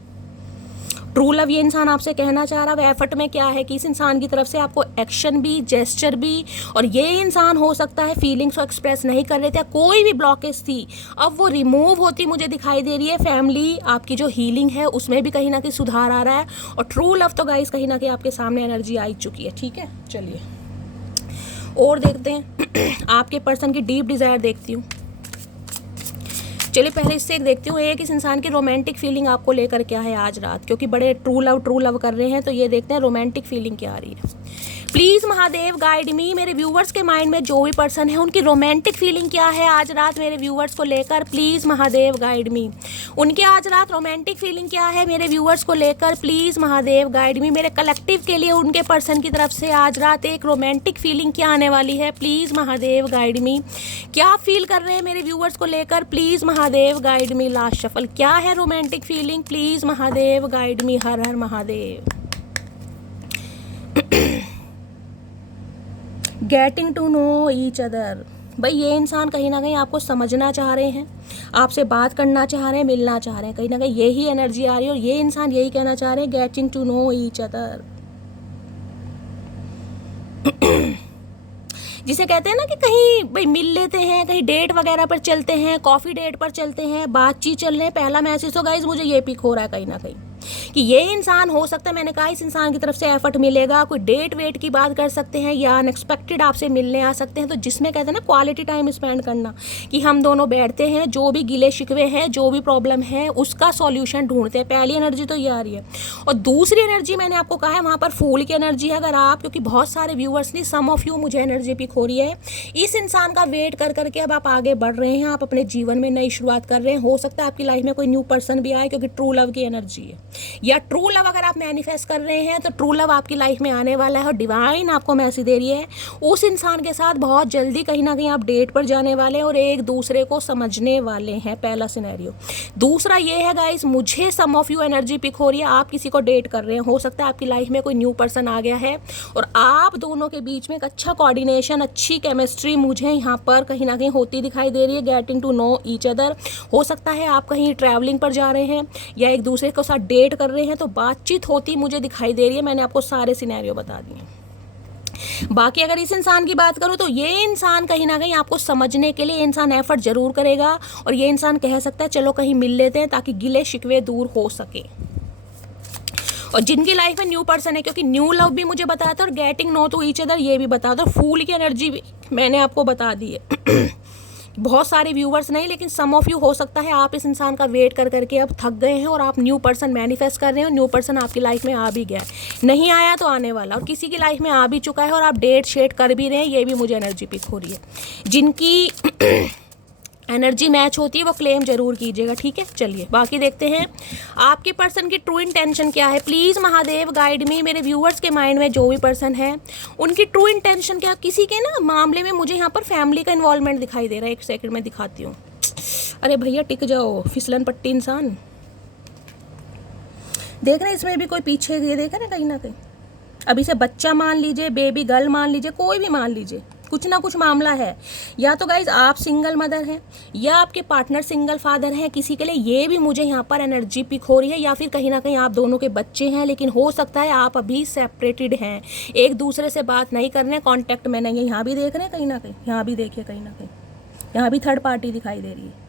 ट्रू लव ये इंसान आपसे कहना चाह रहा है। एफर्ट में क्या है कि इस इंसान की तरफ से आपको एक्शन भी, जेस्चर भी, और ये इंसान हो सकता है फीलिंग्स को एक्सप्रेस नहीं कर रहे थे, कोई भी ब्लॉकेज थी, अब वो रिमूव होती मुझे दिखाई दे रही है। फैमिली आपकी जो हीलिंग है उसमें भी कहीं ना कहीं सुधार आ रहा है। और ट्रू लव तो गाइस कहीं ना कहीं आपके सामने एनर्जी आई चुकी है। ठीक है, चलिए और देखते हैं। आपके पर्सन की डीप डिज़ायर देखती हूँ। चलिए पहले इससे एक देखती हूँ, एक इस इंसान की रोमांटिक फीलिंग आपको लेकर क्या है आज रात, क्योंकि बड़े ट्रू लव कर रहे हैं, तो ये देखते हैं रोमांटिक फीलिंग क्या आ रही है। प्लीज़ महादेव गाइड मी। मेरे व्यूवर्स के माइंड में जो भी पर्सन है उनकी रोमांटिक फीलिंग क्या है आज रात मेरे व्यूवर्स को लेकर, प्लीज़ महादेव गाइड मी। उनके आज रात रोमांटिक फीलिंग क्या है मेरे व्यूवर्स को लेकर, प्लीज़ महादेव गाइड मी। मेरे कलेक्टिव के लिए उनके पर्सन की तरफ से आज रात एक रोमांटिक फीलिंग क्या आने वाली है, प्लीज़ महादेव गाइड मी। क्या फील कर रहे हैं मेरे व्यूवर्स को लेकर, please Mahadev guide me. Last shuffle क्या है romantic feeling, please Mahadev guide me. हर हर Mahadev. Getting to know each other. भाई ये इंसान कहीं ना कहीं आपको समझना चाह रहे हैं, आपसे बात करना चाह रहे हैं, मिलना चाह रहे हैं, कहीं ना कहीं यही एनर्जी आ रही है। और ये इंसान यही कहना चाह रहे हैं, getting to know each other, जिसे कहते हैं ना कि कहीं भाई मिल लेते हैं, कहीं डेट वगैरह पर चलते हैं, कॉफ़ी डेट पर चलते हैं, बातचीत चल रहे हैं। पहला मैसेज तो गाइस मुझे ये पिक हो रहा है कहीं ना कहीं कि ये इंसान हो सकता है, मैंने कहा इस इंसान की तरफ से एफर्ट मिलेगा, कोई डेट वेट की बात कर सकते हैं या अनएक्सपेक्टेड आपसे मिलने आ सकते हैं, तो जिसमें कहते हैं ना क्वालिटी टाइम स्पेंड करना, कि हम दोनों बैठते हैं, जो भी गिले शिकवे हैं, जो भी प्रॉब्लम है उसका सॉल्यूशन ढूंढते हैं। पहली एनर्जी तो ये आ रही है। और दूसरी एनर्जी मैंने आपको कहा है वहाँ पर फूल की एनर्जी है। अगर आप, क्योंकि बहुत सारे व्यूवर्स नहीं, सम ऑफ यू मुझे एनर्जी पिक हो रही है, इस इंसान का वेट कर करके अब आप आगे बढ़ रहे हैं, आप अपने जीवन में नई शुरुआत कर रहे हैं। हो सकता है आपकी लाइफ में कोई न्यू पर्सन भी आए, क्योंकि ट्रू लव की एनर्जी है। या ट्रू लव अगर आप मैनिफेस्ट कर रहे हैं तो ट्रू लव आपकी लाइफ में आने वाला है, और डिवाइन आपको मैसेज दे रही है उस इंसान के साथ बहुत जल्दी कहीं ना कहीं आप डेट पर जाने वाले हैं और एक दूसरे को समझने वाले हैं। पहला सिनेरियो। दूसरा ये है गाइस, मुझे सम ऑफ यू एनर्जी पिक हो रही है, आप किसी को डेट कर रहे हैं। हो सकता है आपकी लाइफ में कोई न्यू पर्सन आ गया है और आप दोनों के बीच में एक अच्छा कोऑर्डिनेशन, अच्छी केमिस्ट्री मुझे यहाँ पर कहीं ना कहीं होती दिखाई दे रही है। Getting to know each other. हो सकता है आप कहीं ट्रैवलिंग पर जा रहे हैं या एक दूसरे के साथ डेट कर रहे हैं, तो बातचीत होती मुझे दिखाई दे रही है। मैंने आपको सारे सिनेरियो बता दिए। बाकी अगर इस इंसान की बात करूं तो ये इंसान कहीं ना कहीं आपको समझने के लिए इंसान एफर्ट जरूर करेगा, और ये इंसान कह सकता है चलो कहीं मिल लेते हैं ताकि गिले शिकवे दूर हो सके। और जिनकी लाइफ में न्यू पर्सन है, क्योंकि न्यू लव भी मुझे बताया था और getting know to each other ये भी बताया था, फूल की एनर्जी भी मैंने आपको बता दी है। बहुत सारे व्यूवर्स नहीं, लेकिन सम ऑफ यू हो सकता है आप इस इंसान का वेट कर करके अब थक गए हैं और आप न्यू पर्सन मैनिफेस्ट कर रहे हैं, और न्यू पर्सन आपकी लाइफ में आ भी गया है, नहीं आया तो आने वाला, और किसी की लाइफ में आ भी चुका है और आप डेट शेट कर भी रहे हैं। ये भी मुझे एनर्जी पिक हो रही है। जिनकी एनर्जी मैच होती है वो क्लेम जरूर कीजिएगा, ठीक है। चलिए बाकी देखते हैं आपके पर्सन की ट्रू इंटेंशन क्या है। प्लीज़ महादेव गाइड मी। मेरे व्यूवर्स के माइंड में जो भी पर्सन है उनकी ट्रू इंटेंशन क्या। किसी के ना मामले में मुझे यहाँ पर फैमिली का इन्वॉल्वमेंट दिखाई दे रहा है। एक सेकंड में दिखाती हूँ। अरे भैया टिक जाओ, फिसलन पट्टी इंसान। देख रहे हैं इसमें भी कोई पीछे ये देख रहे हैं कहीं ना कहीं। अभी से बच्चा मान लीजिए, बेबी गर्ल मान लीजिए, कोई भी मान लीजिए, कुछ ना कुछ मामला है। या तो गाइज आप सिंगल मदर हैं या आपके पार्टनर सिंगल फादर हैं, किसी के लिए ये भी मुझे यहाँ पर एनर्जी पिक हो रही है। या फिर कहीं ना कहीं आप दोनों के बच्चे हैं, लेकिन हो सकता है आप अभी सेपरेटेड हैं, एक दूसरे से बात नहीं कर रहे हैं, कॉन्टैक्ट में नहीं है। यहाँ भी देख रहे हैं कहीं ना कहीं, यहाँ भी देखिए कहीं ना कहीं, यहाँ भी थर्ड पार्टी दिखाई दे रही है।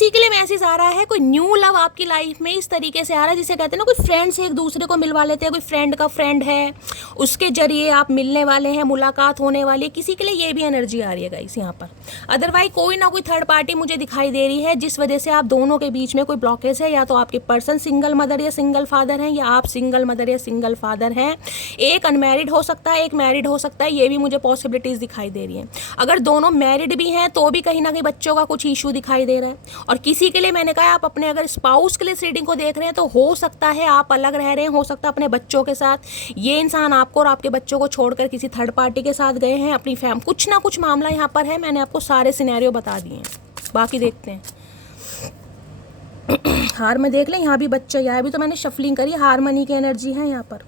किसी के लिए मैसेज आ रहा है, कोई न्यू लव आपकी लाइफ में इस तरीके से आ रहा है जिसे कहते हैं ना कोई फ्रेंड से एक दूसरे को मिलवा लेते हैं, कोई फ्रेंड का फ्रेंड है, उसके जरिए आप मिलने वाले हैं, मुलाकात होने वाली है, किसी के लिए ये भी एनर्जी आ रही है गाइस यहाँ पर। अदरवाइज कोई ना कोई थर्ड पार्टी मुझे दिखाई दे रही है जिस वजह से आप दोनों के बीच में कोई ब्लॉकेज है, या तो आपके पर्सन सिंगल मदर या सिंगल फादर हैं, या आप सिंगल मदर या सिंगल फादर हैं। एक अनमैरिड हो सकता है, एक मैरिड हो सकता है, ये भी मुझे पॉसिबिलिटीज दिखाई दे रही हैं। अगर दोनों मैरिड भी हैं तो भी कहीं ना कहीं बच्चों का कुछ इशू दिखाई दे रहा है। और किसी के लिए मैंने कहा आप अपने अगर स्पाउस के लिए इस रीडिंग को देख रहे हैं तो हो सकता है आप अलग रह रहे हैं, हो सकता है अपने बच्चों के साथ, ये इंसान आपको और आपके बच्चों को छोड़कर किसी थर्ड पार्टी के साथ गए हैं, अपनी कुछ ना कुछ मामला यहाँ पर है। मैंने आपको सारे सिनेरियो बता दिए हैं, बाकी देखते हैं। हार में देख लें, यहाँ भी बच्चा, यहाँ भी तो मैंने शफलिंग करी, हारमनी की एनर्जी है यहाँ पर।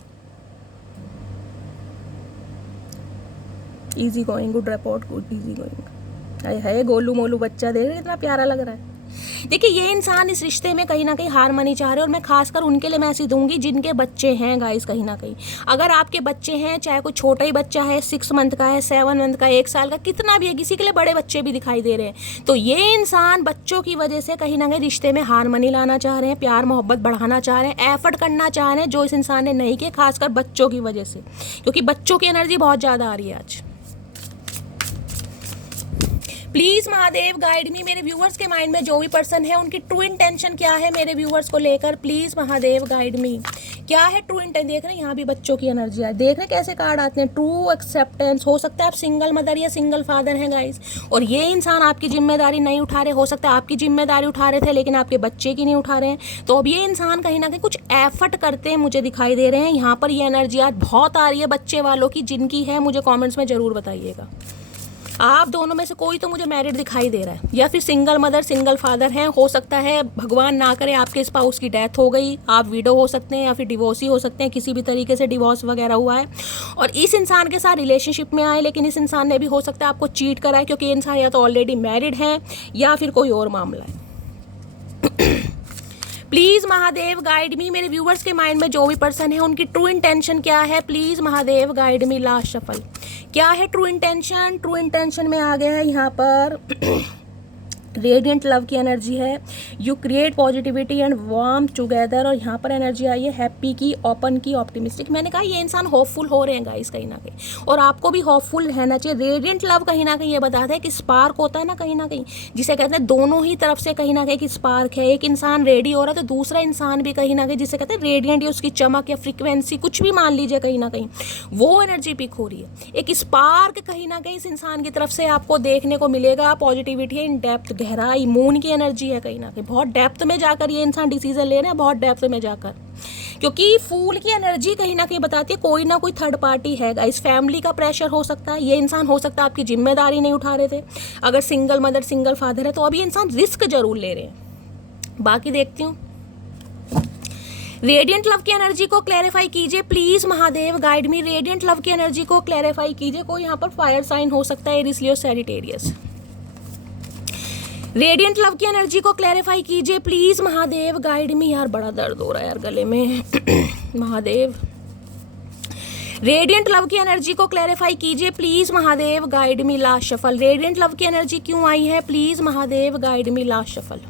Easy going, good report, good easy going. है गोलू मोलू बच्चा, देख रहे कितना प्यारा लग रहा है। देखिए ये इंसान इस रिश्ते में कहीं ना कहीं हारमनी चाह रहे हैं, और मैं खासकर उनके लिए मैसेज दूंगी जिनके बच्चे हैं गाइस। कहीं ना कहीं अगर आपके बच्चे हैं, चाहे कोई छोटा ही बच्चा है, 6 मंथ का है, 7 मंथ का, 1 साल का, कितना भी है, किसी के लिए बड़े बच्चे भी दिखाई दे रहे हैं, तो ये इंसान बच्चों की वजह से कहीं ना कहीं रिश्ते में हारमनी लाना चाह रहे हैं, प्यार मोहब्बत बढ़ाना चाह रहे हैं, एफर्ट करना चाह रहे हैं जो इस इंसान ने नहीं किया, खासकर बच्चों की वजह से, क्योंकि बच्चों की एनर्जी बहुत ज़्यादा आ रही है आज। प्लीज महादेव गाइड मी, मेरे व्यूअर्स के माइंड में जो भी पर्सन है उनकी ट्रू इंटेंशन क्या है मेरे व्यूअर्स को लेकर, प्लीज महादेव गाइड मी। क्या है ट्रू इंटेंशन? देख रहे हैं यहाँ भी बच्चों की एनर्जी है, देख रहे हैं कैसे कार्ड आते हैं। ट्रू एक्सेप्टेंस, हो सकता है आप सिंगल मदर या सिंगल फादर हैं गाइस, और ये इंसान आपकी जिम्मेदारी नहीं उठा रहे, हो सकता है आपकी जिम्मेदारी उठा रहे थे लेकिन आपके बच्चे की नहीं उठा रहे हैं। तो अब ये इंसान कहीं ना कहीं कुछ एफर्ट करते हैं मुझे दिखाई दे रहे हैं यहाँ पर। ये एनर्जी आज बहुत आ रही है बच्चे वालों की, जिनकी है मुझे कॉमेंट्स में जरूर बताइएगा। आप दोनों में से कोई तो मुझे मैरिड दिखाई दे रहा है, या फिर सिंगल मदर सिंगल फादर हैं। हो सकता है भगवान ना करे आपके स्पाउस की डेथ हो गई, आप विडो हो सकते हैं या फिर डिवोर्सी हो सकते हैं, किसी भी तरीके से डिवोर्स वगैरह हुआ है और इस इंसान के साथ रिलेशनशिप में आए, लेकिन इस इंसान ने भी हो सकता है आपको चीट करा है, क्योंकि इंसान या तो ऑलरेडी मैरिड है या फिर कोई और मामला है। प्लीज महादेव गाइड मी, मेरे व्यूअर्स के माइंड में जो भी पर्सन है उनकी ट्रू इंटेंशन क्या है, please Mahadev guide me. Last shuffle, क्या है ट्रू इंटेंशन? ट्रू इंटेंशन में आ गया है यहाँ पर रेडियंट लव की एनर्जी है, you create positivity and warm together, और यहाँ पर एनर्जी आई है हैप्पी की, ओपन की, ऑप्टिमिस्टिक। मैंने कहा ये इंसान होपफुल हो रहे हैं गाइस कहीं ना कहीं, और आपको भी होपफुल रहना चाहिए। रेडियंट लव कहीं ना कहीं ये बताता है कि स्पार्क होता है ना कहीं ना कहीं, जिसे कहते हैं दोनों ही तरफ से कहीं ना कहीं स्पार्क है। एक इंसान रेडी हो रहा है तो दूसरा इंसान भी कहीं ना कहीं, जिसे कहते हैं रेडियंट, उसकी चमक या फ्रिक्वेंसी कुछ भी मान लीजिए, कहीं ना कहीं वो एनर्जी पिक हो रही है। एक स्पार्क कहीं ना कहीं इस इंसान की तरफ से आपको देखने को मिलेगा। पॉजिटिविटी इन डेप्थ, गहराई, मून की एनर्जी है कहीं ना कहीं, बहुत डेप्थ में जाकर ये इंसान डिसीजन ले रहे हैं, बहुत डेप्थ में जाकर, क्योंकि फूल की एनर्जी कहीं ना कहीं बताती है कोई ना कोई थर्ड पार्टी है गाइस। फैमिली का प्रेशर हो सकता है, ये इंसान हो सकता है आपकी जिम्मेदारी नहीं उठा रहे थे, अगर सिंगल मदर सिंगल फादर है तो अब ये इंसान रिस्क जरूर ले रहे हैं। बाकी देखती हूँ, रेडियंट लव की एनर्जी को क्लैरिफाई कीजिए please Mahadev guide me. Radiant love की एनर्जी को क्लैरिफाई कीजिए। कोई यहाँ पर फायर साइन हो सकता है, एरिस, लियो, सैजिटेरियस। रेडियंट लव की एनर्जी को क्लैरिफाई कीजिए प्लीज महादेव गाइड मी। यार बड़ा दर्द हो रहा है यार गले में महादेव। रेडियंट लव की एनर्जी को क्लैरिफाई कीजिए please Mahadev guide me. Last shuffle, radiant love की एनर्जी क्यों आई है please Mahadev guide me. Last shuffle,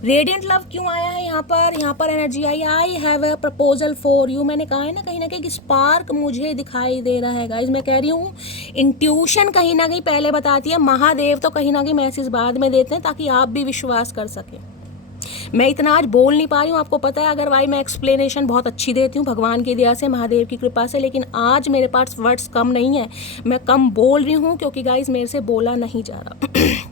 radiant love क्यों आया है यहाँ पर? यहाँ पर energy I, I have a proposal for you. मैंने कहा है ना कहीं ना कहीं स्पार्क मुझे दिखाई दे रहा है गाइज। मैं कह रही हूँ इंट्यूशन कहीं ना कहीं पहले बताती है, महादेव तो कहीं ना कहीं मैसेज बाद में देते हैं ताकि आप भी विश्वास कर सकें। मैं इतना आज बोल नहीं पा रही हूँ, आपको पता है, अगर भाई मैं एक्सप्लेनेशन बहुत अच्छी देती हूँ भगवान की दया से, महादेव की कृपा से, लेकिन आज मेरे पास वर्ड्स कम नहीं है, मैं कम बोल रही हूँ क्योंकि गाइज मेरे से बोला नहीं जा रहा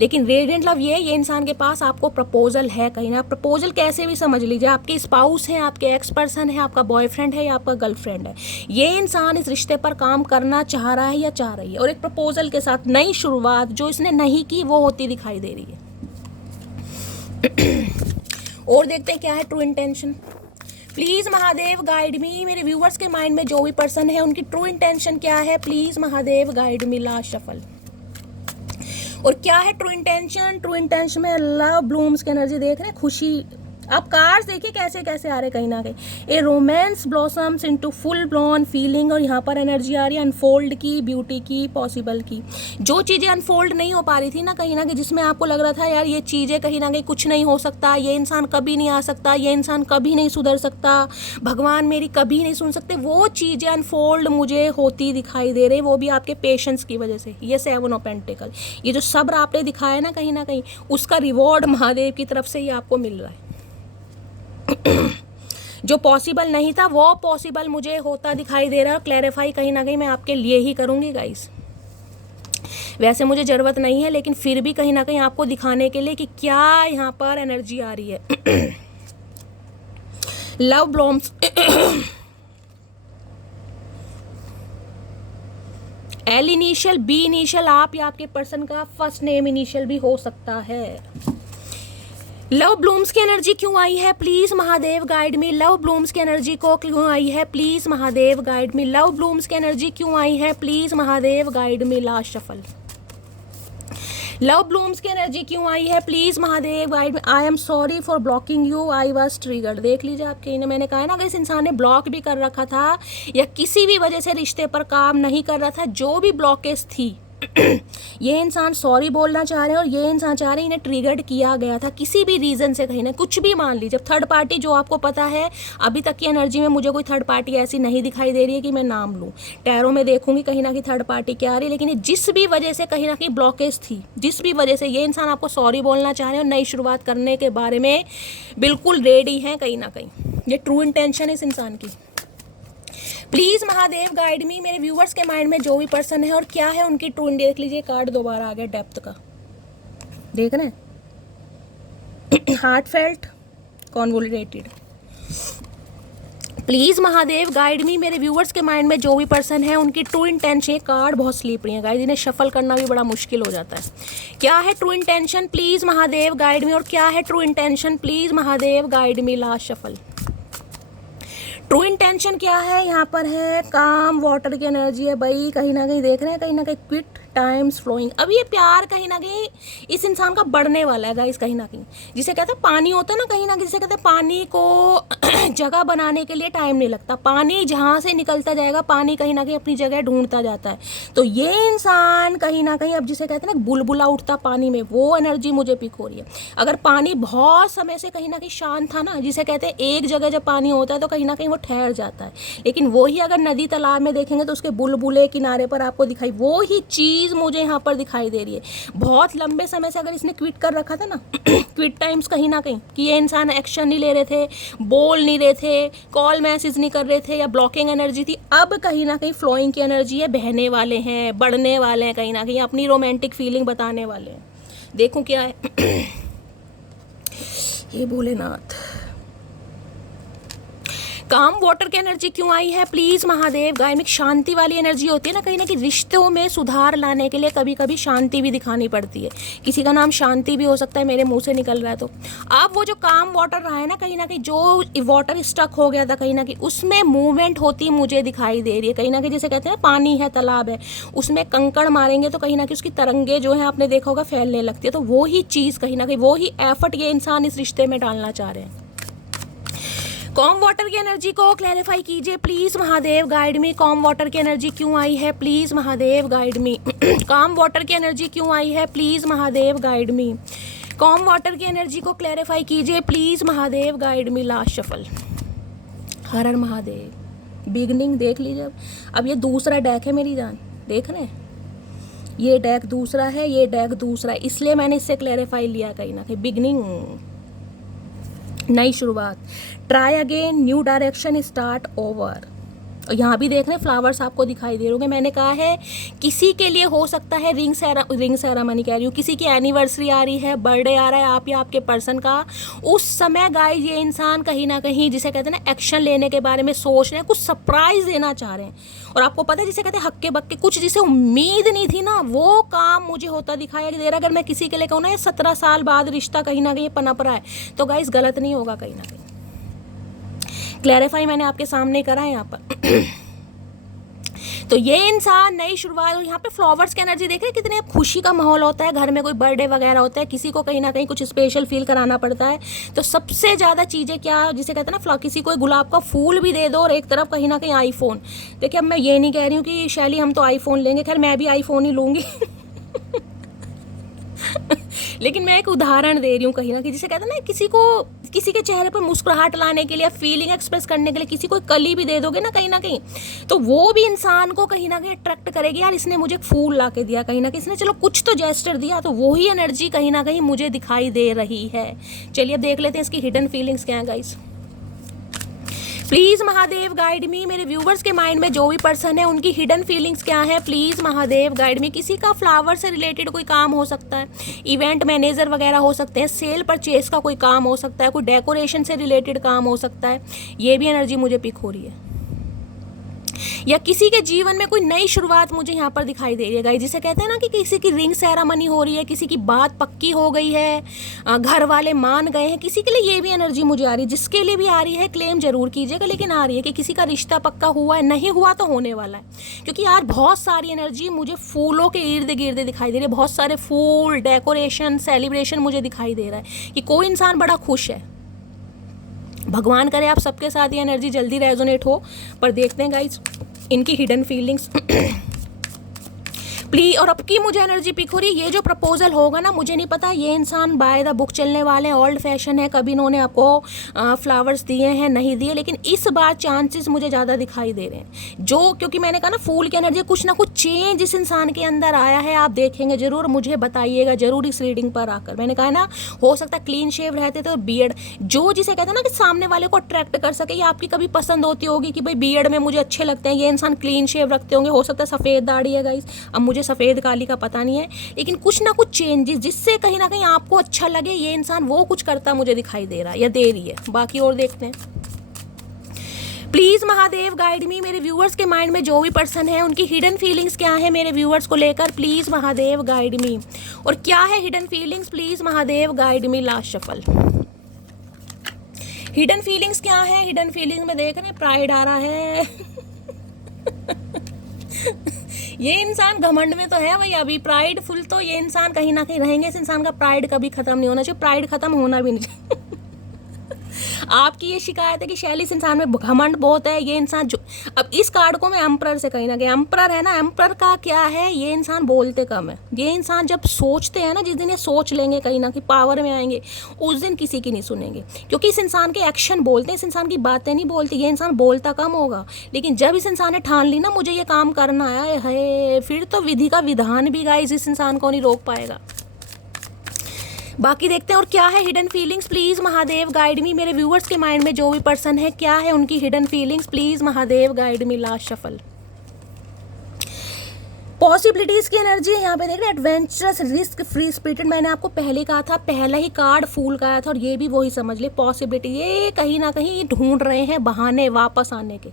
लेकिन रेडियंट लव ये इंसान के पास आपको प्रपोजल है कहीं ना। प्रपोजल कैसे भी समझ लीजिए, आपके स्पाउस है, आपके एक्स पर्सन है, आपका बॉयफ्रेंड है या आपका गर्लफ्रेंड है, ये इंसान इस रिश्ते पर काम करना चाह रहा है या चाह रही है, और एक प्रपोजल के साथ नई शुरुआत जो इसने नहीं की वो होती दिखाई दे रही है। और देखते हैं क्या है true intention. Please Mahadev guide मी, मेरे व्यूवर्स के माइंड में जो भी पर्सन है उनकी ट्रू इंटेंशन क्या है please Mahadev guide me. Last shuffle, और क्या है ट्रू इंटेंशन? ट्रू इंटेंशन में लव ब्लूम्स की एनर्जी देख रहे हैं, खुशी अब कार्ड्स देखिए कैसे कैसे आ रहे कहीं ना कहीं, a romance blossoms into full blown feeling, और यहाँ पर एनर्जी आ रही है अनफोल्ड की, ब्यूटी की, पॉसिबल की। जो चीज़ें अनफोल्ड नहीं हो पा रही थी ना कहीं, जिसमें आपको लग रहा था यार ये चीज़ें कहीं ना कहीं कुछ नहीं हो सकता, ये इंसान कभी नहीं आ सकता, ये इंसान कभी नहीं सुधर सकता, भगवान मेरी कभी नहीं सुन सकते, वो चीज़ें अनफोल्ड मुझे होती दिखाई दे रही, वो भी आपके पेशेंस की वजह से। ये 7 ऑफ पेंटिकल, ये जो सब्र आपने दिखाया ना कहीं उसका रिवॉर्ड महादेव की तरफ से ही आपको मिल रहा है। जो पॉसिबल नहीं था वो पॉसिबल मुझे होता दिखाई दे रहा है, और क्लैरिफाई कहीं ना कहीं मैं आपके लिए ही करूँगी गाइस। वैसे मुझे ज़रूरत नहीं है, लेकिन फिर भी कहीं ना कहीं आपको दिखाने के लिए कि क्या यहाँ पर एनर्जी आ रही है। Love blooms, L initial, B initial, आप या आपके पर्सन का फर्स्ट नेम इनिशियल भी हो सकता है। लव ब्लूम्स की एनर्जी क्यों आई है, please Mahadev guide me. Love blooms की एनर्जी को क्यों आई है, please Mahadev guide me. Love blooms की एनर्जी क्यों आई है, please Mahadev guide me. Last shuffle. Love blooms की एनर्जी क्यों आई है, please Mahadev guide me. I am sorry for blocking you, I was triggered. देख लीजिए आपके, मैंने कहा ना अगर इस इंसान ने ब्लॉक भी कर रखा था या किसी भी वजह से रिश्ते पर काम नहीं कर रहा था, जो भी ब्लॉकेज थी, ये इंसान सॉरी बोलना चाह रहे हैं, और ये इंसान चाह रहे हैं इन्हें ट्रिगर्ड किया गया था किसी भी रीज़न से कहीं ना, कुछ भी मान लीजिए। थर्ड पार्टी जो आपको पता है, अभी तक की एनर्जी में मुझे कोई थर्ड पार्टी ऐसी नहीं दिखाई दे रही है कि मैं नाम लूँ। टैरो में देखूंगी कहीं ना कहीं थर्ड पार्टी क्या आ रही है, लेकिन ये जिस भी वजह से कहीं ना कहीं ब्लॉकेज थी, जिस भी वजह से, ये इंसान आपको सॉरी बोलना चाह रहे हैं और नई शुरुआत करने के बारे में बिल्कुल रेडी हैं कहीं ना कहीं। ये ट्रू इंटेंशन है इस इंसान की। प्लीज महादेव गाइड मी। मेरे व्यूवर्स के माइंड में जो भी पर्सन है और क्या है उनकी ट्रू, देख लीजिए कार्ड दोबारा आ गया डेप्थ का, देख रहे हैं, heart felt, convoluted. Please Mahadev guide मी। मेरे व्यूवर्स के माइंड में जो भी पर्सन है उनकी ट्रू इंटेंशन। ये कार्ड बहुत स्लीपरी है गाइस, इन्हें शफल करना भी बड़ा मुश्किल हो जाता है। क्या है true intention, please Mahadev guide मी। और क्या है true intention, please Mahadev guide me. Last shuffle. True intention क्या है, यहाँ पर है काम वाटर की एनर्जी है भाई, कहीं ना कहीं देख रहे हैं, कहीं ना कहीं क्विट टाइम्स फ्लोइंग। अब ये प्यार कहीं ना कहीं इस इंसान का बढ़ने वाला है गाइस, कहीं ना कहीं जिसे कहते हैं पानी होता है ना, कहीं ना कहीं जिसे कहते हैं पानी को जगह बनाने के लिए टाइम नहीं लगता, पानी जहाँ से निकलता जाएगा, पानी कहीं ना कहीं अपनी जगह ढूंढता जाता है। तो ये इंसान कहीं ना कहीं, अब जिसे कहते हैं ना बुलबुला उठता पानी में, वो एनर्जी मुझे पिक हो रही है। अगर पानी बहुत समय से कहीं ना कहीं शांत था ना, जिसे कहते हैं एक जगह जब पानी होता है तो कहीं ना कहीं वो ठहर जाता है, लेकिन वही अगर नदी तालाब में देखेंगे तो उसके बुलबुले किनारे पर आपको दिखाई, वो ही चीज़ मुझे यहाँ पर दिखाई दे रही है। बहुत लंबे समय से अगर इसने क्विट कर रखा था ना, क्विट टाइम्स कहीं ना कहीं, कि ये इंसान एक्शन नहीं ले रहे थे, बोल नहीं रहे थे, कॉल मैसेज नहीं कर रहे थे, या ब्लॉकिंग एनर्जी थी, अब कहीं ना कहीं फ्लोइंग की एनर्जी है, बहने वाले हैं, बढ़ने वाले हैं, कहीं ना कहीं अपनी रोमांटिक फीलिंग बताने वाले हैं। देखूं क्या है। ये भोलेनाथ। काम वाटर की एनर्जी क्यों आई है, प्लीज महादेव गाइड मी। शांति वाली एनर्जी होती है ना कहीं रिश्तों में सुधार लाने के लिए कभी कभी शांति भी दिखानी पड़ती है। किसी का नाम शांति भी हो सकता है, मेरे मुंह से निकल रहा है तो। अब वो जो काम वाटर रहा है ना कहीं जो वाटर स्टक हो गया था कहीं ना कहीं, उसमें मूवमेंट होती मुझे दिखाई दे रही है कहीं ना कहीं। जैसे कहते हैं पानी है, तालाब है, उसमें कंकड़ मारेंगे तो कहीं ना कहीं उसकी तरंगे जो है आपने देखा होगा फैलने लगती है। तो वो ही चीज़ कहीं ना कहीं, वो ही एफर्ट ये इंसान इस रिश्ते में डालना चाह रहे हैं। कॉम वाटर की एनर्जी को क्लैरिफाई कीजिए please Mahadev guide me. Com water की एनर्जी क्यों आई है, please Mahadev guide me. Com water की एनर्जी क्यों आई है, please Mahadev guide me. Com water की एनर्जी को क्लैरिफाई कीजिए please Mahadev guide me. Last shuffle. हर हर महादेव। बिगनिंग देख लीजिए। अब ये दूसरा डेक है मेरी जान, देख रहे हैं, ये डेक दूसरा है, ये डेक दूसरा है, इसलिए मैंने इससे क्लैरिफाई लिया कहीं ना कहीं। बिगनिंग, नई शुरुआत, try again, new direction, start over. और यहाँ भी देख रहे हैं फ्लावर्स आपको दिखाई दे रहे होंगे। मैंने कहा है किसी के लिए हो सकता है रिंग सेरेमनी कह रही हूँ, किसी की एनिवर्सरी आ रही है, बर्थडे आ रहा है आप या आपके पर्सन का, उस समय गाइस ये इंसान कहीं ना कहीं जिसे कहते हैं ना एक्शन लेने के बारे में सोच रहे हैं, कुछ सरप्राइज देना चाह रहे हैं। और आपको पता है जिसे कहते हैं हक्के बक्के, कुछ जिसे उम्मीद नहीं थी ना, वो काम मुझे होता दिखाया दे रहा। अगर मैं किसी के लिए कहूँ ना 17 साल बाद रिश्ता कहीं ना कहीं पनप रहा है, तो गाइस गलत नहीं होगा कहीं ना कहीं। क्लैरिफाई मैंने आपके सामने करा है यहाँ पर। तो ये इंसान नई शुरुआत, यहाँ पे फ्लावर्स की एनर्जी देख रहे हैं, कितने खुशी का माहौल होता है, घर में कोई बर्थडे वगैरह होता है, किसी को कहीं ना कहीं कुछ स्पेशल फील कराना पड़ता है, तो सबसे ज़्यादा चीज़ें क्या, जिसे कहते हैं ना, किसी को गुलाब का फूल भी दे दो और एक तरफ कहीं ना कहीं आईफोन। देखिए, अब मैं ये नहीं कह रही हूँ कि शैली हम तो आईफोन लेंगे, खैर मैं भी आईफोन ही लूँगी लेकिन मैं एक उदाहरण दे रही हूँ कहीं ना कहीं, जिसे कहते हैं ना, किसी के चेहरे पर मुस्कुराहट लाने के लिए, फीलिंग एक्सप्रेस करने के लिए किसी को कली भी दे दोगे ना कहीं ना कहीं, तो वो भी इंसान को कहीं ना कहीं अट्रैक्ट करेगी। यार इसने मुझे फूल ला के दिया, कहीं ना कहीं इसने चलो कुछ तो जेस्चर दिया, तो वही एनर्जी कहीं ना कहीं मुझे दिखाई दे रही है। चलिए अब देख लेते हैं इसकी हिडन फीलिंग्स क्या है गाइस। प्लीज़ महादेव गाइड मी, मेरे व्यूवर्स के माइंड में जो भी पर्सन है उनकी हिडन फीलिंग्स क्या है, प्लीज़ महादेव गाइड मी। किसी का फ्लावर से रिलेटेड कोई काम हो सकता है, इवेंट मैनेजर वगैरह हो सकते हैं, सेल परचेज का कोई काम हो सकता है, कोई डेकोरेशन से रिलेटेड काम हो सकता है, ये भी एनर्जी मुझे पिक हो रही है। या किसी के जीवन में कोई नई शुरुआत मुझे यहाँ पर दिखाई दे रही है गाइस, जिसे कहते हैं ना कि किसी की रिंग सेरेमनी हो रही है, किसी की बात पक्की हो गई है, घर वाले मान गए हैं, किसी के लिए ये भी एनर्जी मुझे आ रही है। जिसके लिए भी आ रही है क्लेम जरूर कीजिएगा, लेकिन आ रही है कि किसी का रिश्ता पक्का हुआ है, नहीं हुआ तो होने वाला है। क्योंकि यार बहुत सारी एनर्जी मुझे फूलों के इर्द गिर्द दिखाई दे रही है, बहुत सारे फूल, डेकोरेशन, सेलिब्रेशन मुझे दिखाई दे रहा है कि कोई इंसान बड़ा खुश है। भगवान करे आप सबके साथ ये एनर्जी जल्दी रेजोनेट हो। पर देखते हैं गाइस इनकी हिडन फीलिंग्स प्लीज। और अब की मुझे एनर्जी पिक हो रही है, ये जो प्रपोजल होगा ना, मुझे नहीं पता ये इंसान बाय द बुक चलने वाले हैं, ओल्ड फैशन है, कभी इन्होंने आपको फ्लावर्स दिए हैं नहीं दिए, लेकिन इस बार चांसेस मुझे ज़्यादा दिखाई दे रहे हैं। जो क्योंकि मैंने कहा ना फूल की एनर्जी, कुछ ना कुछ चेंज इस इंसान के अंदर आया है, आप देखेंगे जरूर, मुझे बताइएगा जरूर इस रीडिंग पर आकर। मैंने कहा ना, हो सकता है क्लीन शेव रहते तो बियर्ड, जो जिसे कहते हैं ना कि सामने वाले को अट्रैक्ट कर सके, ये आपकी कभी पसंद होती होगी कि भाई बियर्ड में मुझे अच्छे लगते हैं, ये इंसान क्लीन शेव रखते होंगे, हो सकता है सफ़ेद दाढ़ी है गाइस, अब मुझे सफ़ेद काली का पता नहीं है, लेकिन कुछ ना कुछ चेंजेस जिससे कहीं ना कहीं आपको अच्छा लगे, ये इंसान वो कुछ करता मुझे दिखाई दे रहा है या दे रही है। बाकी और देखते हैं। प्लीज महादेव गाइड मी, मेरे व्यूअर्स के माइंड में जो भी पर्सन है उनकी हिडन फीलिंग्स क्या है मेरे व्यूअर्स को लेकर, प्लीज महादेव गाइड मी। और क्या है hidden feelings, please Mahadev guide me. Last shuffle. Hidden feelings क्या है, हिडन फीलिंग्स में देख रहे हैं प्राइड आ रहा है ये इंसान घमंड में तो है भाई, अभी प्राइड फुल तो ये इंसान कहीं ना कहीं रहेंगे। इस इंसान का प्राइड कभी खत्म नहीं होना चाहिए, प्राइड खत्म होना भी नहीं चाहिए आपकी ये शिकायत है कि शैली इस इंसान में घमंड बहुत है, ये इंसान जो, अब इस कार्ड को मैं एम्परर से कहीं ना कहीं, एम्परर है ना, एम्परर का क्या है, ये इंसान बोलते कम है। ये इंसान जब सोचते हैं ना, जिस दिन ये सोच लेंगे कहीं ना कहीं पावर में आएंगे, उस दिन किसी की नहीं सुनेंगे, क्योंकि इस इंसान के एक्शन बोलते हैं, इस इंसान की बातें नहीं बोलती। ये इंसान बोलता कम होगा, लेकिन जब इस इंसान ने ठान ली ना मुझे ये काम करना है, फिर तो विधि का विधान भी गाइस इस इंसान को नहीं रोक पाएगा। बाकी देखते हैं और क्या है hidden feelings, please Mahadev guide मी। मेरे व्यूअर्स के माइंड में जो भी पर्सन है, क्या है उनकी hidden feelings, please Mahadev guide me. Last shuffle. Possibilities की एनर्जी यहाँ पे देख रहे हैं, एडवेंचरस, रिस्क फ्री स्पिरिटेड। मैंने आपको पहले कहा था, पहला ही कार्ड फूल का आया था, और ये भी वही समझ ले, पॉसिबिलिटी। ये कहीं ना कहीं ढूंढ रहे हैं बहाने वापस आने के,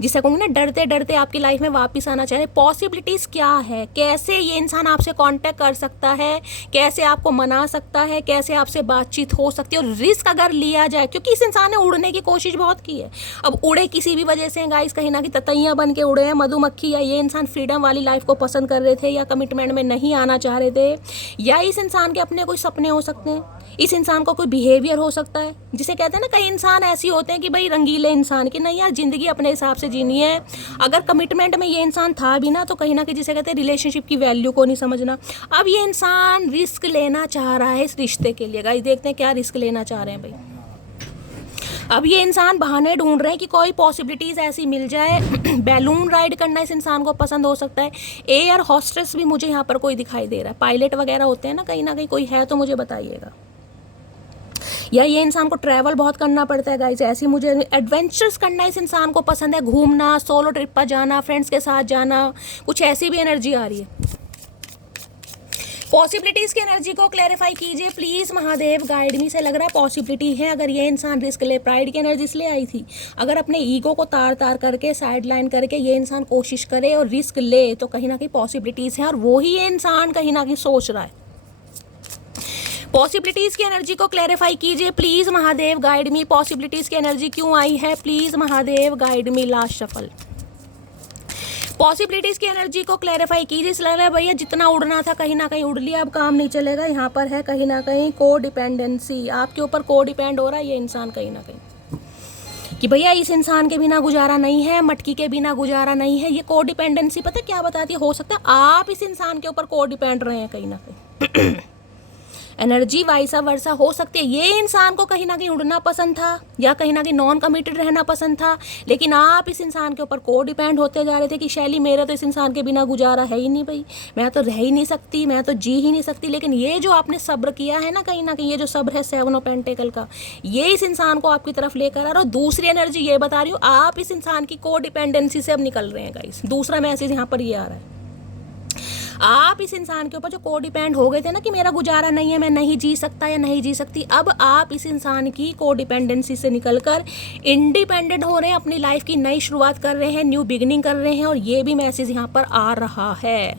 जिसे कहूँगी ना, डरते डरते आपकी लाइफ में वापस आना चाह रहे। पॉसिबिलिटीज़ क्या है, कैसे ये इंसान आपसे कांटेक्ट कर सकता है, कैसे आपको मना सकता है, कैसे आपसे बातचीत हो सकती है, और रिस्क अगर लिया जाए, क्योंकि इस इंसान ने उड़ने की कोशिश बहुत की है। अब उड़े किसी भी वजह से गाइस, कहीं ना कहीं ततैया बन के उड़े हैं, मधुमक्खी, या ये इंसान फ्रीडम वाली लाइफ को पसंद कर रहे थे, या कमिटमेंट में नहीं आना चाह रहे थे, या इस इंसान के अपने कोई सपने हो सकते हैं, इस इंसान का कोई बिहेवियर हो सकता है, जिसे कहते हैं ना, कई इंसान ऐसे होते हैं कि भाई रंगीले इंसान की, नहीं यार जिंदगी अपने हिसाब से जीनी है। अगर कमिटमेंट में ये इंसान था भी ना, तो कहीं ना कहीं जिसे कहते हैं रिलेशनशिप की वैल्यू को नहीं समझना। अब ये इंसान रिस्क लेना चाह रहा है इस रिश्ते के लिए। गाइस देखते हैं क्या रिस्क लेना चाह रहे हैं भाई। अब ये इंसान बहाने ढूंढ रहे हैं कि कोई पॉसिबिलिटीज ऐसी मिल जाए बैलून राइड करना इस इंसान को पसंद हो सकता है। एयर हॉस्टेस भी मुझे यहाँ पर कोई दिखाई दे रहा है, पायलट वगैरह होते हैं ना, कहीं ना कहीं कोई है तो मुझे बताइएगा। या ये इंसान को ट्रैवल बहुत करना पड़ता है गाइस, ऐसी मुझे एडवेंचर्स करना इस इंसान को पसंद है, घूमना, सोलो ट्रिप पर जाना, फ्रेंड्स के साथ जाना, कुछ ऐसी भी एनर्जी आ रही है। पॉसिबिलिटीज़ की एनर्जी को क्लैरिफाई कीजिए प्लीज़ महादेव गाइड मी। से लग रहा है पॉसिबिलिटी है, अगर ये इंसान रिस्क ले, प्राइड की एनर्जी इसलिए आई थी, अगर अपने ईगो को तार तार करके साइड लाइन करके ये इंसान कोशिश करे और रिस्क ले, तो कहीं ना कहीं पॉसिबिलिटीज़ है, और वो ही ये इंसान कहीं ना कहीं सोच रहा है। पॉसिबिलिटीज़ की एनर्जी को क्लैरिफाई कीजिए please Mahadev guide me. Possibilities की एनर्जी क्यों आई है, please Mahadev guide me. Last shuffle. Possibilities की एनर्जी को क्लैरिफाई कीजिए। इस लग रहा है भैया जितना उड़ना था कहीं ना कहीं उड़ लिया, अब काम नहीं चलेगा। यहाँ पर है कहीं ना कहीं को डिपेंडेंसी, आपके ऊपर को डिपेंड हो रहा है ये इंसान कहीं ना कहीं, कि भैया इस इंसान के बिना गुजारा नहीं है, मटकी के बिना गुजारा नहीं है। ये को डिपेंडेंसी पता क्या बताती है? हो सकता है आप इस इंसान के ऊपर को डिपेंड रहे हैं कहीं ना कहीं। एनर्जी वाइसा वर्सा हो सकती है। ये इंसान को कहीं ना कहीं उड़ना पसंद था या कहीं ना कहीं नॉन कमिटेड रहना पसंद था, लेकिन आप इस इंसान के ऊपर को डिपेंड होते जा रहे थे कि शैली मेरा तो इस इंसान के बिना गुजारा है ही नहीं भाई, मैं तो रह ही नहीं सकती, मैं तो जी ही नहीं सकती। लेकिन ये जो आपने सब्र किया है ना कहीं ना कहीं, ये जो सब्र है 7 ऑफ पेंटिकल का, ये इस इंसान को आपकी तरफ लेकर आ रहा है। और दूसरी एनर्जी ये बता रही हूँ, आप इस इंसान की को डिपेंडेंसी से अब निकल रहे हैं गाइस। दूसरा मैसेज यहाँ पर ये आ रहा है, आप इस इंसान के ऊपर जो को डिपेंड हो गए थे ना कि मेरा गुजारा नहीं है, मैं नहीं जी सकता या नहीं जी सकती, अब आप इस इंसान की को डिपेंडेंसी से निकलकर इंडिपेंडेंट हो रहे हैं, अपनी लाइफ की नई शुरुआत कर रहे हैं, न्यू बिगिनिंग कर रहे हैं। और ये भी मैसेज यहाँ पर आ रहा है।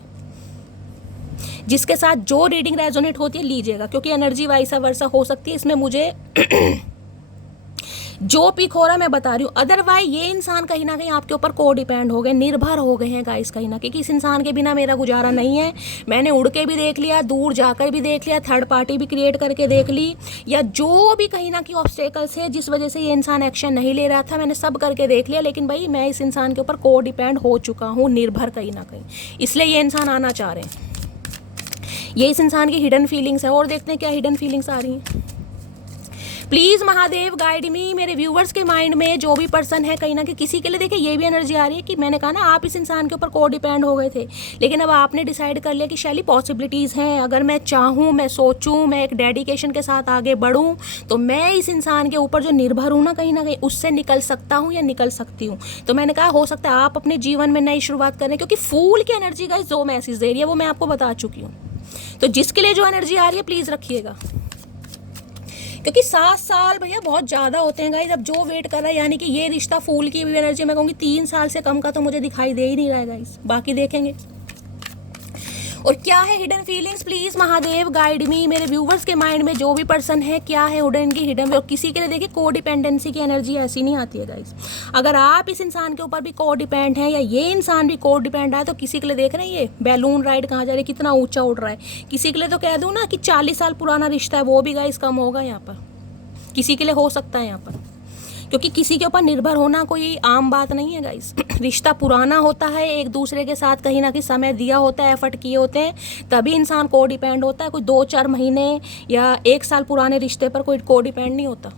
जिसके साथ जो रीडिंग रेजोनेट होती है लीजिएगा, क्योंकि एनर्जी वाइसा वर्सा हो सकती है इसमें, मुझे जो पिक हो रहा है मैं बता रही हूँ। अदरवाइज ये इंसान कहीं ना कहीं आपके ऊपर को डिपेंड हो गए, निर्भर हो गए हैं गाइस कहीं ना कहीं, कि इस इंसान के बिना मेरा गुजारा नहीं है। मैंने उड़ के भी देख लिया, दूर जाकर भी देख लिया, थर्ड पार्टी भी क्रिएट करके देख ली, या जो भी कहीं ना कहीं ऑब्स्टेकल्स है जिस वजह से ये इंसान एक्शन नहीं ले रहा था, मैंने सब करके देख लिया। लेकिन भाई मैं इस इंसान के ऊपर को डिपेंड हो चुका हूँ, निर्भर कहीं ना कहीं, इसलिए ये इंसान आना चाह रहे हैं। ये इस इंसान की हिडन फीलिंग्स है। और देखते हैं क्या हिडन फीलिंग्स आ रही हैं। प्लीज़ महादेव गाइड मी। मेरे व्यूवर्स के माइंड में जो भी पर्सन है कहीं ना कहीं, किसी के लिए देखिए ये भी एनर्जी आ रही है कि मैंने कहा ना आप इस इंसान के ऊपर को डिपेंड हो गए थे, लेकिन अब आपने डिसाइड कर लिया कि शैली पॉसिबिलिटीज़ हैं, अगर मैं चाहूँ, मैं सोचूँ, मैं एक डेडिकेशन के साथ आगे बढ़ूँ, तो मैं इस इंसान के ऊपर जो निर्भर हूँ ना कहीं उससे निकल सकता हूँ या निकल सकती हूँ। तो मैंने कहा हो सकता है आप अपने जीवन में नई शुरुआत करें, क्योंकि फूल की एनर्जी का जो मैसेज दे रही है वो मैं आपको बता चुकी हूँ। तो जिसके लिए जो एनर्जी आ रही है प्लीज़ रखिएगा, क्योंकि 7 साल भैया बहुत ज़्यादा होते हैं गाइस। अब जो वेट कर रहा है, यानी कि ये रिश्ता फूल की भी एनर्जी, मैं कहूँगी 3 साल से कम का तो मुझे दिखाई दे ही नहीं रहा है गाइस, बाकी देखेंगे। और क्या है hidden feelings, please Mahadev guide मी। मेरे व्यूवर्स के माइंड में जो भी पर्सन है, क्या है हिडन की हिडन। और किसी के लिए देखिए को डिपेंडेंसी की एनर्जी ऐसी नहीं आती है गाइस। अगर आप इस इंसान के ऊपर भी को डिपेंड है या ये इंसान भी को डिपेंड है, तो किसी के लिए देख रहे हैं ये बैलून राइड कहाँ जा रही है, कितना ऊंचा उड़ रहा है। किसी के लिए तो कह दूँ ना कि 40 साल पुराना रिश्ता है, वो भी गाइस कम होगा यहाँ पर, किसी के लिए हो सकता है यहाँ पर, क्योंकि किसी के ऊपर निर्भर होना कोई आम बात नहीं है गाइस। रिश्ता पुराना होता है, एक दूसरे के साथ कहीं ना कहीं समय दिया होता है, एफर्ट किए होते हैं, तभी इंसान को डिपेंड होता है। कोई 2-4 महीने या 1 साल पुराने रिश्ते पर कोई को डिपेंड नहीं होता।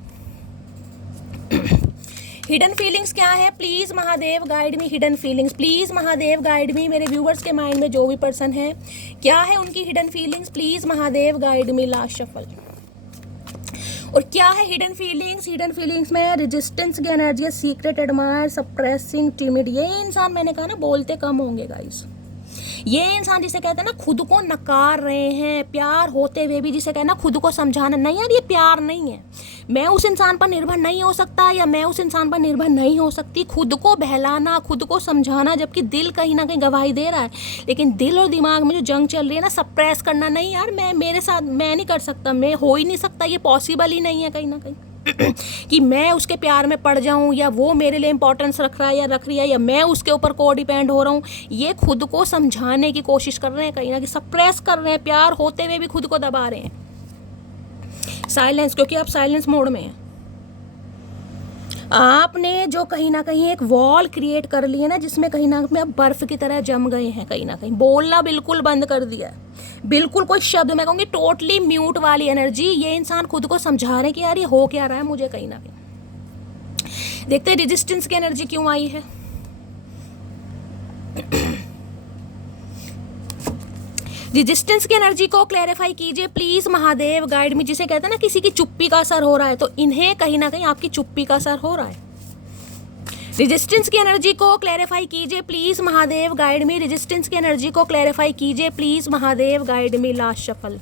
हिडन फीलिंग्स क्या है, please Mahadev guide me. Hidden feelings please Mahadev guide मी। मेरे व्यूवर्स के माइंड में जो भी पर्सन है, क्या है उनकी hidden feelings, please Mahadev guide me. Last shuffle. और क्या है हिडन फीलिंग्स, हिडन फीलिंग्स में रेजिस्टेंस की एनर्जी है, सीक्रेट एडमायर, सप्रेसिंग, टिमिड। ये इंसान मैंने कहा ना बोलते कम होंगे गाइस। ये इंसान जिसे कहते हैं ना खुद को नकार रहे हैं, प्यार होते हुए भी जिसे कहते हैं ना खुद को समझाना, नहीं यार ये प्यार नहीं है, मैं उस इंसान पर निर्भर नहीं हो सकता या मैं उस इंसान पर निर्भर नहीं हो सकती। खुद को बहलाना, खुद को समझाना, जबकि दिल कहीं ना कहीं गवाही दे रहा है, लेकिन दिल और दिमाग में जो जंग चल रही है ना, सप्रेस करना, नहीं यार मैं मेरे साथ मैं नहीं कर सकता, मैं हो ही नहीं सकता, ये पॉसिबल ही नहीं है कहीं ना कहीं कि मैं उसके प्यार में पड़ जाऊं, या वो मेरे लिए इंपॉर्टेंस रख रहा है या रख रही है, या मैं उसके ऊपर को डिपेंड हो रहा हूं। ये खुद को समझाने की कोशिश कर रहे हैं, कहीं ना कहीं सप्रेस कर रहे हैं, प्यार होते हुए भी खुद को दबा रहे हैं। साइलेंस, क्योंकि आप साइलेंस मोड में हैं। आपने जो कहीं ना कहीं एक वॉल क्रिएट कर ली है ना, जिसमें कहीं ना कहीं आप बर्फ की तरह जम गए हैं, कहीं ना कहीं बोलना बिल्कुल बंद कर दिया है, बिल्कुल कोई शब्द, मैं कहूँगी टोटली म्यूट वाली एनर्जी। ये इंसान खुद को समझा रहे हैं कि यार ये हो क्या रहा है मुझे, कहीं ना कहीं। देखते हैं रेजिस्टेंस की एनर्जी क्यों आई है। रेजिस्टेंस की एनर्जी को क्लैरिफाई कीजिए प्लीज महादेव गाइड मी। जिसे कहते हैं ना किसी की चुप्पी का असर हो रहा है, तो इन्हें कहीं ना कहीं आपकी चुप्पी का असर हो रहा है। रेजिस्टेंस की एनर्जी को क्लैरिफाई कीजिए please Mahadev guide me. Resistance की एनर्जी को क्लैरिफाई कीजिए please Mahadev guide me. Last shuffle.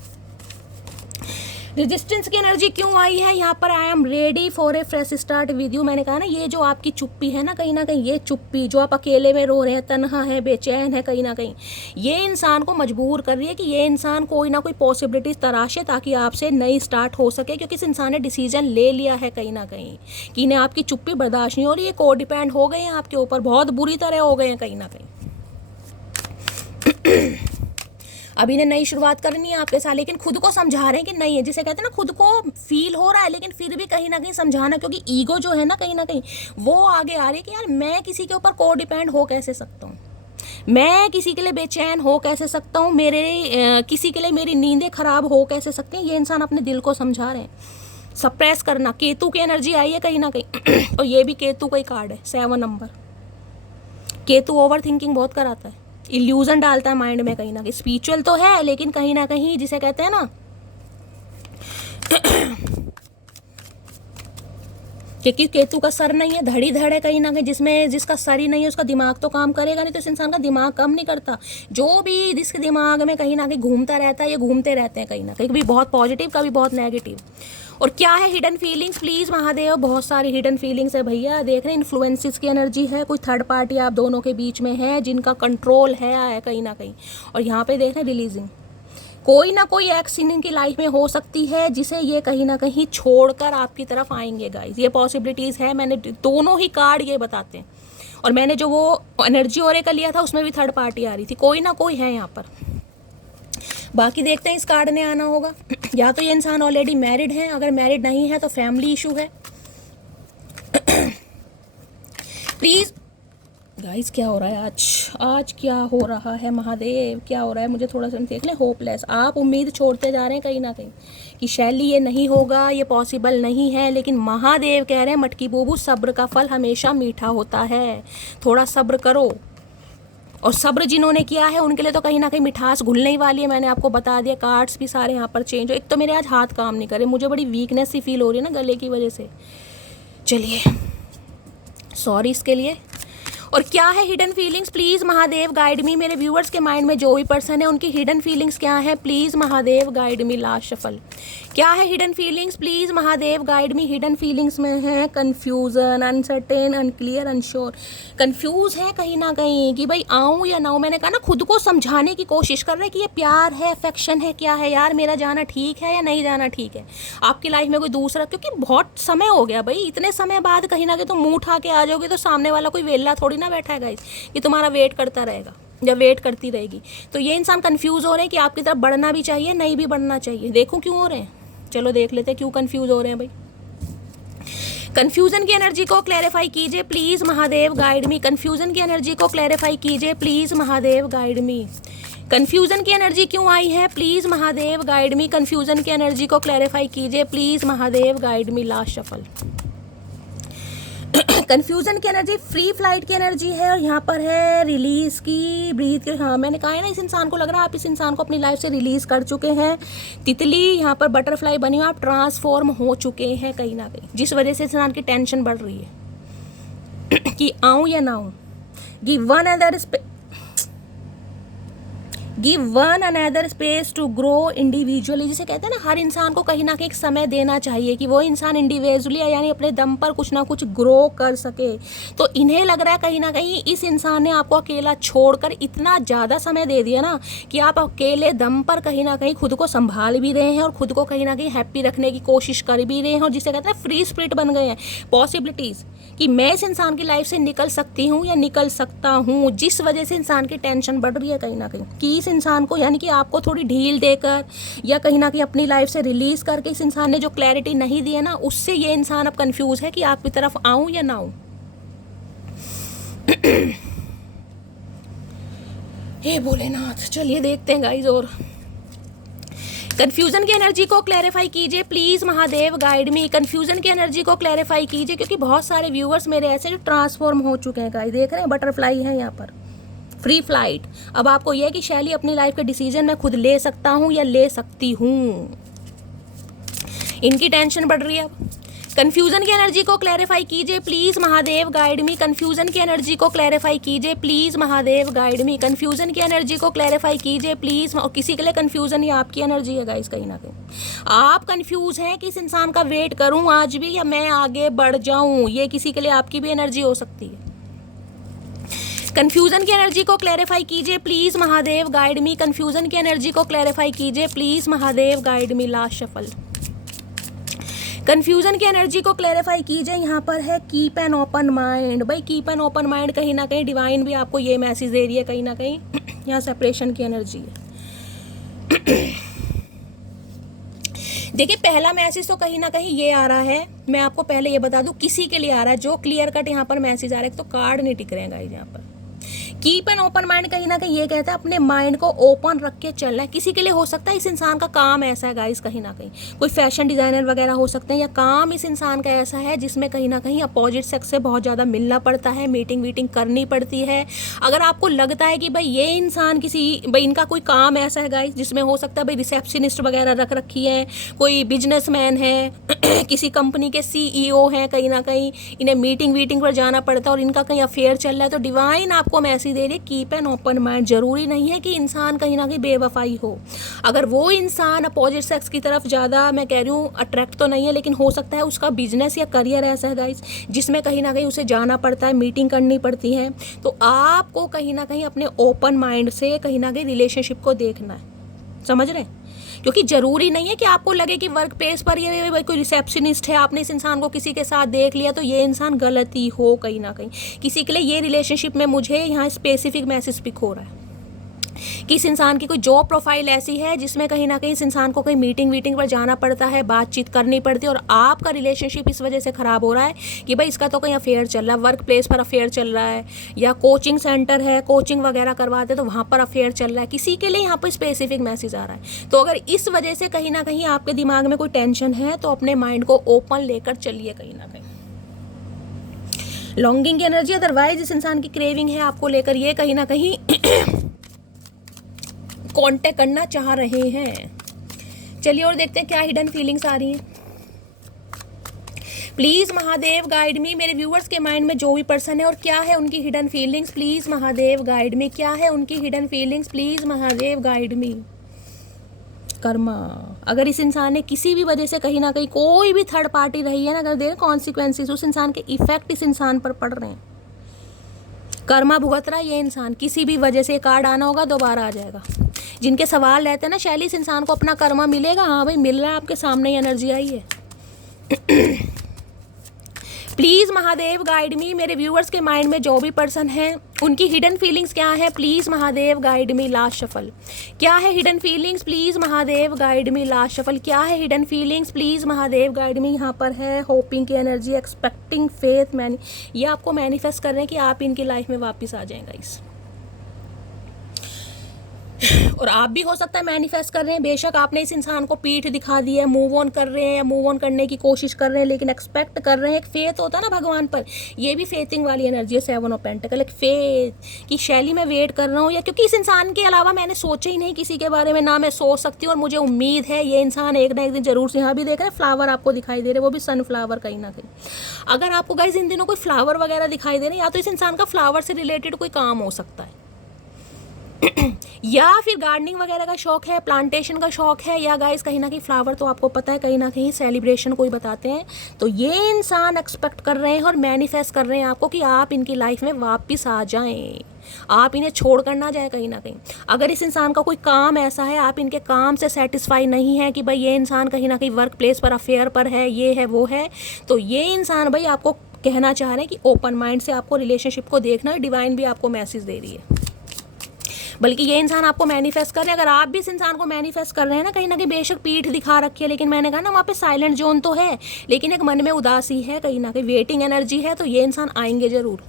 Resistance की एनर्जी क्यों आई है यहाँ पर। I am ready for a fresh start with you. मैंने कहा ना ये जो आपकी चुप्पी है ना, कहीं ना कहीं ये चुप्पी जो आप अकेले में रो रहे हैं, तन्हा है, बेचैन है, कहीं ना कहीं ये इंसान को मजबूर कर रही है कि ये इंसान कोई ना कोई पॉसिबिलिटीज तराशे ताकि आपसे नई स्टार्ट हो सके, क्योंकि इस इंसान ने डिसीजन ले लिया है कहीं ना कहीं कि इन्हें आपकी चुप्पी बर्दाश्त नहीं हो रही है, को डिपेंड हो गए हैं आपके ऊपर, बहुत बुरी तरह हो गए हैं कहीं ना कहीं। अभी ने नई शुरुआत करनी है आपके साथ, लेकिन खुद को समझा रहे हैं कि नहीं है, जिसे कहते हैं ना खुद को फील हो रहा है, लेकिन फिर भी कहीं ना कहीं समझाना, क्योंकि ईगो जो है ना कहीं ना कहीं वो आगे आ रही है कि यार मैं किसी के ऊपर को डिपेंड हो कैसे सकता हूँ, मैं किसी के लिए बेचैन हो कैसे सकता हूँ, किसी के लिए मेरी नींदें खराब हो कैसे सकती हैं। ये इंसान अपने दिल को समझा रहे हैं। सप्रेस करना, केतु की एनर्जी आई है कहीं ना कहीं और ये भी केतु का ही कार्ड है, 7 नंबर। केतु ओवर थिंकिंग बहुत कराता है, इल्यूजन डालता है माइंड में कहीं ना कहीं। स्पिरिचुअल तो है लेकिन कहीं ना कहीं जिसे कहते हैं ना क्योंकि केतु का सर नहीं है, धड़ी धड़ है कहीं ना कहीं, जिसका सर ही नहीं है उसका दिमाग तो काम करेगा नहीं। तो इस इंसान का दिमाग काम नहीं करता। जो भी जिसके दिमाग में कहीं ना कहीं घूमता रहता है, ये घूमते रहते हैं कहीं ना कहीं, कभी बहुत पॉजिटिव कभी बहुत नेगेटिव। और क्या है हिडन फीलिंग्स, प्लीज महादेव, बहुत सारी हिडन फीलिंग्स है भैया। देख रहे हैं इन्फ्लुएंसेस की एनर्जी है, कोई थर्ड पार्टी आप दोनों के बीच में है जिनका कंट्रोल है कहीं ना कहीं। और यहाँ पे देख रहे हैं रिलीजिंग, कोई ना कोई एक्स इनकी लाइफ में हो सकती है जिसे ये कहीं ना कहीं छोड़कर आपकी तरफ आएंगे गाइस, ये पॉसिबिलिटीज़ है। मैंने दोनों ही कार्ड ये बताते हैं, और मैंने जो वो एनर्जी ओरेकल लिया था उसमें भी थर्ड पार्टी आ रही थी, कोई ना कोई है यहाँ पर। बाकी देखते हैं इस कार्ड ने आना होगा। या तो ये इंसान ऑलरेडी मैरिड है, अगर मैरिड नहीं है तो फैमिली इशू है। प्लीज़ गाइस क्या हो रहा है आज क्या हो रहा है महादेव, क्या हो रहा है मुझे थोड़ा सा देख लें। होपलेस, आप उम्मीद छोड़ते जा रहे हैं कहीं ना कहीं कि शैली ये नहीं होगा, ये पॉसिबल नहीं है, लेकिन महादेव कह रहे हैं मटकी बूबू सब्र का फल हमेशा मीठा होता है, थोड़ा सब्र करो। और सब्र जिन्होंने किया है उनके लिए तो कहीं ना कहीं मिठास घुलने ही वाली है। मैंने आपको बता दिया, कार्ड्स भी सारे यहाँ पर चेंज हो। एक तो मेरे आज हाथ काम नहीं करे, मुझे बड़ी वीकनेस सी फील हो रही है ना गले की वजह से। चलिए सॉरी इसके लिए। और क्या है hidden feelings, please Mahadev guide मी। मेरे व्यूअर्स के माइंड में जो भी पर्सन है उनकी हिडन फीलिंग्स क्या है, please Mahadev guide me. Last shuffle, क्या है hidden feelings, please Mahadev guide me. Hidden feelings में है confusion, uncertain, unclear, unsure. Confuse है कहीं ना कहीं कि भाई आऊँ या ना आऊँ। मैंने कहा ना खुद को समझाने की कोशिश कर रहे हैं कि ये प्यार है, अफेक्शन है, क्या है यार, मेरा जाना ठीक है या नहीं जाना ठीक है, आपकी लाइफ में कोई दूसरा। क्योंकि बहुत समय हो गया भाई, इतने समय बाद कहीं ना कहीं तुम मुँह उठा के आ जाओगे तो सामने वाला कोई वेला थोड़ी ना बैठा है गाइस कि तुम्हारा वेट करता रहेगा या वेट करती रहेगी। तो ये इंसान कंफ्यूज हो रहे हैं कि आपकी तरफ बढ़ना भी चाहिए, नहीं भी बढ़ना चाहिए। देखो क्यों हो रहे हैं, चलो देख लेते हैं क्यों कंफ्यूज हो रहे हैं भाई। कंफ्यूजन की एनर्जी को क्लैरिफाई कीजिए please Mahadev guide me. Confusion की एनर्जी को क्लैरिफाई कीजिए please Mahadev guide me. Confusion की एनर्जी क्यों आई है, please Mahadev guide me. Confusion की एनर्जी को क्लैरिफाई कीजिए please Mahadev guide me. Last shuffle, confusion की एनर्जी फ्री फ्लाइट की एनर्जी है, और यहाँ पर है रिलीज की, ब्रीथ की। हाँ मैंने कहा है ना, इस इंसान को लग रहा है आप इस इंसान को अपनी लाइफ से रिलीज कर चुके हैं। तितली यहाँ पर बटरफ्लाई बनी हो, आप ट्रांसफॉर्म हो चुके हैं कहीं ना कहीं, जिस वजह से इस इंसान की टेंशन बढ़ रही है कि आऊँ या ना आऊँ। Give one another space to grow individually. जिसे कहते हैं ना हर इंसान को कहीं ना कहीं एक समय देना चाहिए कि वो इंसान इंडिविजुअली यानी अपने दम पर कुछ ना कुछ ग्रो कर सके। तो इन्हें लग रहा है कहीं ना कहीं इस इंसान ने आपको अकेला छोड़कर इतना ज़्यादा समय दे दिया ना कि आप अकेले दम पर कहीं ना कहीं खुद को संभाल भी रहे हैं और खुद को कहीं ना कहीं हैप्पी रखने की कोशिश कर भी रहे हैं। और जिसे कहते हैं फ्री स्पिरिट बन गए हैं, पॉसिबिलिटीज़ कि मैं इस इंसान की लाइफ से निकल सकती हूँ या निकल सकता हूँ, जिस वजह से इंसान की टेंशन बढ़ रही है कहीं ना कहीं कि इस इंसान को यानी कि आपको थोड़ी ढील देकर या कहीं ना कहीं अपनी लाइफ से रिलीज करके इस इंसान ने जो क्लैरिटी नहीं दी है ना, उससे ये इंसान अब कंफ्यूज है कि आपकी तरफ आऊं या ना आऊं। हे भोलेनाथ, चलिए देखते हैं गाइस। और कंफ्यूजन की एनर्जी को क्लैरिफाई कीजिए please Mahadev guide me. Confusion की एनर्जी को क्लैरिफाई कीजिए, क्योंकि बहुत सारे व्यूअर्स मेरे ऐसे जो ट्रांसफॉर्म हो चुके हैं गाइस, देख रहे हैं बटरफ्लाई है यहाँ पर, फ्री फ्लाइट। अब आपको यह है कि शैली अपनी लाइफ के डिसीजन मैं खुद ले सकता हूँ या ले सकती हूँ, इनकी टेंशन बढ़ रही है अब। कंफ्यूजन की एनर्जी को क्लैरिफाई कीजिए please Mahadev guide me. Confusion की एनर्जी को क्लैरिफाई कीजिए please Mahadev guide me. Confusion की एनर्जी को क्लैरिफाई कीजिए प्लीज। और किसी के लिए कंफ्यूजन ये आपकी एनर्जी है गाइस, कहीं ना कहीं आप कंफ्यूज हैं कि इस इंसान का वेट करूं आज भी या मैं आगे बढ़ जाऊं, ये किसी के लिए आपकी भी एनर्जी हो सकती है। कंफ्यूजन की एनर्जी को क्लैरिफाई कीजिए please Mahadev guide me. Confusion की एनर्जी को क्लैरिफाई कीजिए please Mahadev guide me. Last shuffle, confusion की एनर्जी को क्लैरिफाई कीजिए। यहाँ पर है कीप एन ओपन माइंड। भाई कीप एन ओपन माइंड, कहीं ना कहीं डिवाइन भी आपको ये मैसेज दे रही है कहीं ना कहीं यहाँ सेपरेशन की एनर्जी है। देखिए पहला मैसेज तो कहीं ना कहीं ये आ रहा है, मैं आपको पहले ये बता दूं किसी के लिए आ रहा है, जो क्लियर कट यहाँ पर मैसेज आ रहा है। तो कार्ड नहीं टिक रहे हैं गाइस यहाँ पर। कीप एन ओपन माइंड कहीं ना कहीं ये कहता है अपने माइंड को ओपन रख के चलना है। किसी के लिए हो सकता है इस इंसान का काम ऐसा है गाइस, कहीं ना कहीं कोई फैशन डिजाइनर वगैरह हो सकते हैं, या काम इस इंसान का ऐसा है जिसमें कहीं ना कहीं अपोजिट सेक्स से बहुत ज़्यादा मिलना पड़ता है, मीटिंग वीटिंग करनी पड़ती है। अगर आपको लगता है कि भाई ये इंसान भाई इनका कोई काम ऐसा है गाइस जिसमें हो सकता है भाई रिसेप्शनिस्ट वगैरह रख रखी है, कोई बिजनेसमैन है किसी कंपनी के CEO हैं, कहीं ना कहीं इन्हें मीटिंग वीटिंग पर जाना पड़ता है और इनका कहीं अफेयर चल रहा है, तो डिवाइन आपको मैसेज दे रही है कीप एन ओपन माइंड। जरूरी नहीं है कि इंसान कहीं ना कहीं बेवफाई हो। अगर वो इंसान अपोजिट सेक्स की तरफ ज़्यादा, मैं कह रही हूँ अट्रैक्ट तो नहीं है, लेकिन हो सकता है उसका बिजनेस या करियर ऐसा है गाइस जिसमें कहीं ना कहीं उसे जाना पड़ता है, मीटिंग करनी पड़ती है। तो आपको कहीं ना कहीं अपने ओपन माइंड से कहीं ना कहीं रिलेशनशिप को देखना है, समझ रहे हैं? क्योंकि जरूरी नहीं है कि आपको लगे कि वर्क प्लेस पर ये कोई रिसेप्शनिस्ट है, आपने इस इंसान को किसी के साथ देख लिया तो ये इंसान गलत ही हो। कहीं ना कहीं किसी के लिए ये रिलेशनशिप में मुझे यहाँ स्पेसिफिक मैसेज पिक हो रहा है कि इस इंसान की कोई जॉब प्रोफाइल ऐसी है जिसमें कहीं ना कहीं इस इंसान को कहीं मीटिंग वीटिंग पर जाना पड़ता है, बातचीत करनी पड़ती है, और आपका रिलेशनशिप इस वजह से ख़राब हो रहा है कि भाई इसका तो कहीं अफेयर चल रहा है, वर्क प्लेस पर अफेयर चल रहा है, या कोचिंग सेंटर है, कोचिंग वगैरह करवाते तो वहाँ पर अफेयर चल रहा है। किसी के लिए यहाँ पर स्पेसिफिक मैसेज आ रहा है। तो अगर इस वजह से कहीं ना कहीं आपके दिमाग में कोई टेंशन है तो अपने माइंड को ओपन लेकर चलिए कहीं ना कहीं। लॉन्गिंग की एनर्जी, अदरवाइज इस इंसान की क्रेविंग है आपको लेकर, ये कहीं ना कहीं कांटेक्ट करना चाह रहे हैं। चलिए और देखते हैं क्या हिडन फीलिंग्स आ रही हैं। प्लीज महादेव गाइड मी, मेरे व्यूअर्स के माइंड में जो भी पर्सन है और क्या है उनकी hidden feelings, please Mahadev guide मी, क्या है उनकी hidden feelings, please Mahadev guide मी। कर्मा, अगर इस इंसान ने किसी भी वजह से कहीं ना कहीं कोई भी थर्ड पार्टी रही है ना, अगर देर कॉन्सिक्वेंसेस उस इंसान के इफेक्ट इस इंसान पर पड़ रहे हैं, कर्मा भुगत रहा है ये इंसान किसी भी वजह से। कार्ड आना होगा दोबारा आ जाएगा। जिनके सवाल रहते हैं ना शैली इस इंसान को अपना कर्मा मिलेगा, हाँ भाई मिल रहा है, आपके सामने ही एनर्जी आई है। प्लीज़ महादेव गाइड मी, मेरे व्यूअर्स के माइंड में जो भी पर्सन है उनकी हिडन फीलिंग्स क्या है, please Mahadev guide me. Last shuffle, क्या है hidden feelings, please Mahadev guide me. Last shuffle, क्या है hidden feelings, please Mahadev guide मी। यहाँ पर है होपिंग की एनर्जी, एक्सपेक्टिंग, फेथ, ये आपको मैनिफेस्ट कर रहे हैं कि आप इनकी लाइफ में वापस आ जाएंगे इस और आप भी हो सकता है मैनिफेस्ट कर रहे हैं। बेशक आपने इस इंसान को पीठ दिखा दी है, मूव ऑन कर रहे हैं या मूव ऑन करने की कोशिश कर रहे हैं, लेकिन एक्सपेक्ट कर रहे हैं। एक फेथ होता है ना भगवान पर, ये भी फेथिंग वाली एनर्जी है। 7 ऑफ पेंटिकल, एक फेथ की शैली में वेट कर रहा हूँ, या क्योंकि इस इंसान के अलावा मैंने सोचा ही नहीं किसी के बारे में, ना मैं सोच सकती हूँ, और मुझे उम्मीद है ये इंसान एक ना एक दिन जरूर से। यहाँ भी देख रहे हैं फ्लावर आपको दिखाई दे रहे हैं, वो भी सनफ्लावर कहीं ना कहीं। अगर आपको गाइस इन दिनों कोई फ्लावर वगैरह दिखाई दे रहे हैं, या तो इस इंसान का फ्लावर से रिलेटेड कोई काम हो सकता है या फिर गार्डनिंग वगैरह का शौक है, प्लांटेशन का शौक है, या गाइस कहीं ना कहीं फ्लावर तो आपको पता है कहीं ना कहीं सेलिब्रेशन कोई बताते हैं। तो ये इंसान एक्सपेक्ट कर रहे हैं और मैनिफेस्ट कर रहे हैं आपको कि आप इनकी लाइफ में वापस आ जाएं, आप इन्हें छोड़ कर ना जाए कहीं ना कहीं। अगर इस इंसान का कोई काम ऐसा है, आप इनके काम से सेटिस्फाई नहीं है कि भाई ये इंसान कहीं ना कहीं वर्क प्लेस पर अफेयर पर है, ये है वो है, तो ये इंसान भाई आपको कहना चाह रहे हैं कि ओपन माइंड से आपको रिलेशनशिप को देखना है। डिवाइन भी आपको मैसेज दे रही है, बल्कि ये इंसान आपको मैनिफेस्ट कर रहे हैं। अगर आप भी इस इंसान को मैनिफेस्ट कर रहे हैं ना कहीं बेशक पीठ दिखा रखी है, लेकिन मैंने कहा ना वहाँ पे साइलेंट जोन तो है, लेकिन एक मन में उदासी है, कहीं ना कहीं वेटिंग एनर्जी है, तो ये इंसान आएंगे जरूर।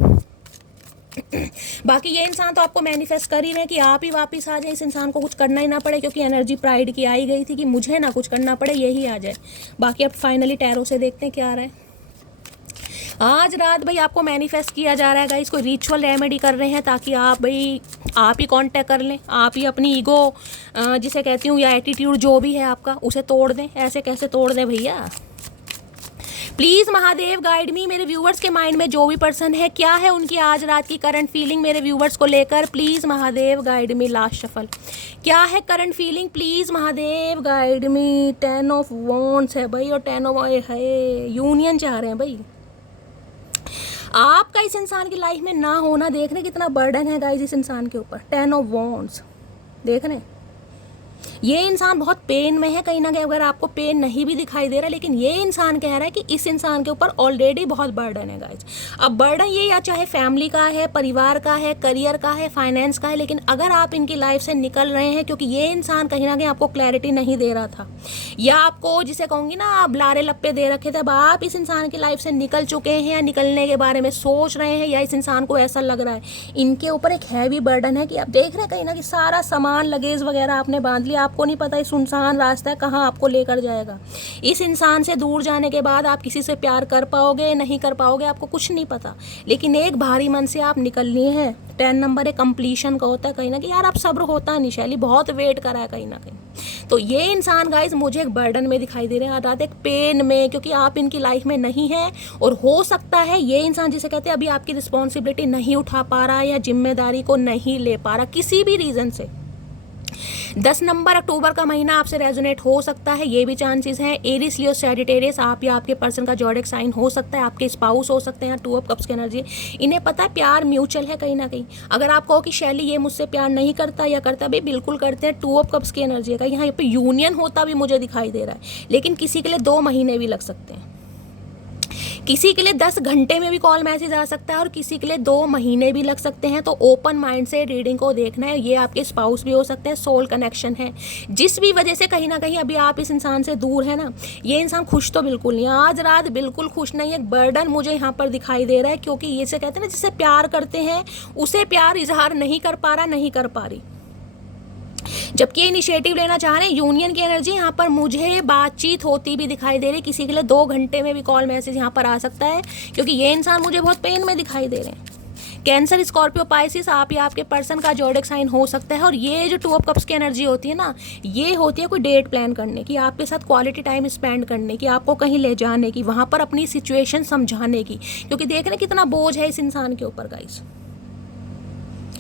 बाकी ये इंसान तो आपको मैनिफेस्ट कर ही रहे हैं कि आप ही वापस आ जाए, इस इंसान को कुछ करना ही ना पड़े, क्योंकि एनर्जी प्राइड की आई गई थी कि मुझे ना कुछ करना पड़े, यही आ जाए। बाकी अब फाइनली टैरो से देखते हैं क्या आ रहा है। आज रात भाई आपको मैनिफेस्ट किया जा रहा है गाइस, कोई रिचुअल रेमेडी कर रहे हैं ताकि आप भाई आप ही कांटेक्ट कर लें, आप ही अपनी ईगो जिसे कहती हूँ या एटीट्यूड जो भी है आपका उसे तोड़ दें। ऐसे कैसे तोड़ दें भैया। प्लीज़ महादेव गाइड मी, मेरे व्यूवर्स के माइंड में जो भी पर्सन है क्या है उनकी आज रात की करंट फीलिंग मेरे व्यूवर्स को लेकर, please Mahadev guide me. Last shuffle, क्या है current feeling, please Mahadev guide me. 10 of wands है भाई और 10 ऑफ है यूनियन चाह रहे हैं भाई। आपका इस इंसान की लाइफ में ना होना, देख रहे कितना बर्डन है गाइस इस इंसान के ऊपर। 10 ऑफ वॉन्ड्स देख रहे हैं, ये इंसान बहुत पेन में है कहीं ना कहीं, अगर आपको पेन नहीं भी दिखाई दे रहा, लेकिन ये इंसान कह रहा है कि इस इंसान के ऊपर ऑलरेडी बहुत बर्डन है गाइज। अब बर्डन ये या चाहे फैमिली का है, परिवार का है, करियर का है, फाइनेंस का है, लेकिन अगर आप इनकी लाइफ से निकल रहे हैं क्योंकि ये इंसान कहीं ना कहीं आपको क्लैरिटी नहीं दे रहा था, या आपको जिसे कहूँगी ना आप लारे लप्पे दे रखे थे, अब आप इस इंसान की लाइफ से निकल चुके हैं या निकलने के बारे में सोच रहे हैं, या इस इंसान को ऐसा लग रहा है इनके ऊपर एक हैवी बर्डन है कि आप देख रहे हैं कहीं ना कहीं सारा सामान लगेज वगैरह आपने बांध लिया, आपको नहीं पता ये सुनसान रास्ता है कहाँ आपको लेकर जाएगा। इस इंसान से दूर जाने के बाद आप किसी से प्यार कर पाओगे नहीं कर पाओगे आपको कुछ नहीं पता, लेकिन एक भारी मन से आप निकल लिए हैं। 10 नंबर एक कंप्लीशन का होता है कहीं ना कहीं, यार अब सब्र होता नहीं शैली, बहुत वेट करा है कहीं ना कहीं। तो ये इंसान गाइज मुझे एक बर्डन में दिखाई दे रहे हैं, रात एक पेन में, क्योंकि आप इनकी लाइफ में नहीं है। और हो सकता है ये इंसान जिसे कहते हैं अभी आपकी रिस्पॉन्सिबिलिटी नहीं उठा पा रहा या जिम्मेदारी को नहीं ले पा रहा किसी भी रीज़न से। 10 नंबर अक्टूबर का महीना आपसे रेजोनेट हो सकता है, ये भी चांसेस हैं। एरिस, लियो, सैजिटेरियस आप या आपके पर्सन का जॉडिक साइन हो सकता है, आपके स्पाउस हो सकते हैं। 2 ऑफ कप्स की एनर्जी, इन्हें पता है प्यार म्यूचुअल है कहीं ना कहीं। अगर आप कहो कि शैली ये मुझसे प्यार नहीं करता या करता, भी बिल्कुल करते हैं। 2 ऑफ कप्स की एनर्जी है, यहाँ पे यूनियन होता भी मुझे दिखाई दे रहा है, लेकिन किसी के लिए 2 महीने भी लग सकते हैं, किसी के लिए 10 घंटे में भी कॉल मैसेज आ सकता है और किसी के लिए 2 महीने भी लग सकते हैं। तो ओपन माइंड से रीडिंग को देखना है। ये आपके स्पाउस भी हो सकते हैं, सोल कनेक्शन है, जिस भी वजह से कहीं ना कहीं अभी आप इस इंसान से दूर है ना, ये इंसान खुश तो बिल्कुल नहीं, आज रात बिल्कुल खुश नहीं है। बर्डन मुझे यहाँ पर दिखाई दे रहा है, क्योंकि ये से कहते हैं ना जिससे प्यार करते हैं उसे प्यार इजहार नहीं कर पा रहा, नहीं कर पा रही, जबकि इनिशिएटिव लेना चाह रहे हैं। यूनियन की एनर्जी यहाँ पर मुझे बातचीत होती भी दिखाई दे रही, किसी के लिए 2 घंटे में भी कॉल मैसेज यहाँ पर आ सकता है, क्योंकि ये इंसान मुझे बहुत पेन में दिखाई दे रहे हैं। कैंसर, स्कॉर्पियो, पाइसिस आप या आपके पर्सन का जॉडिक साइन हो सकता है। और ये जो 2 ऑफ कप्स की एनर्जी होती है ना, ये होती है कोई डेट प्लान करने की, आपके साथ क्वालिटी टाइम स्पेंड करने की, आपको कहीं ले जाने की, वहाँ पर अपनी सिचुएशन समझाने की, क्योंकि देख रहे हैं कितना बोझ है इस इंसान के ऊपर गाइस।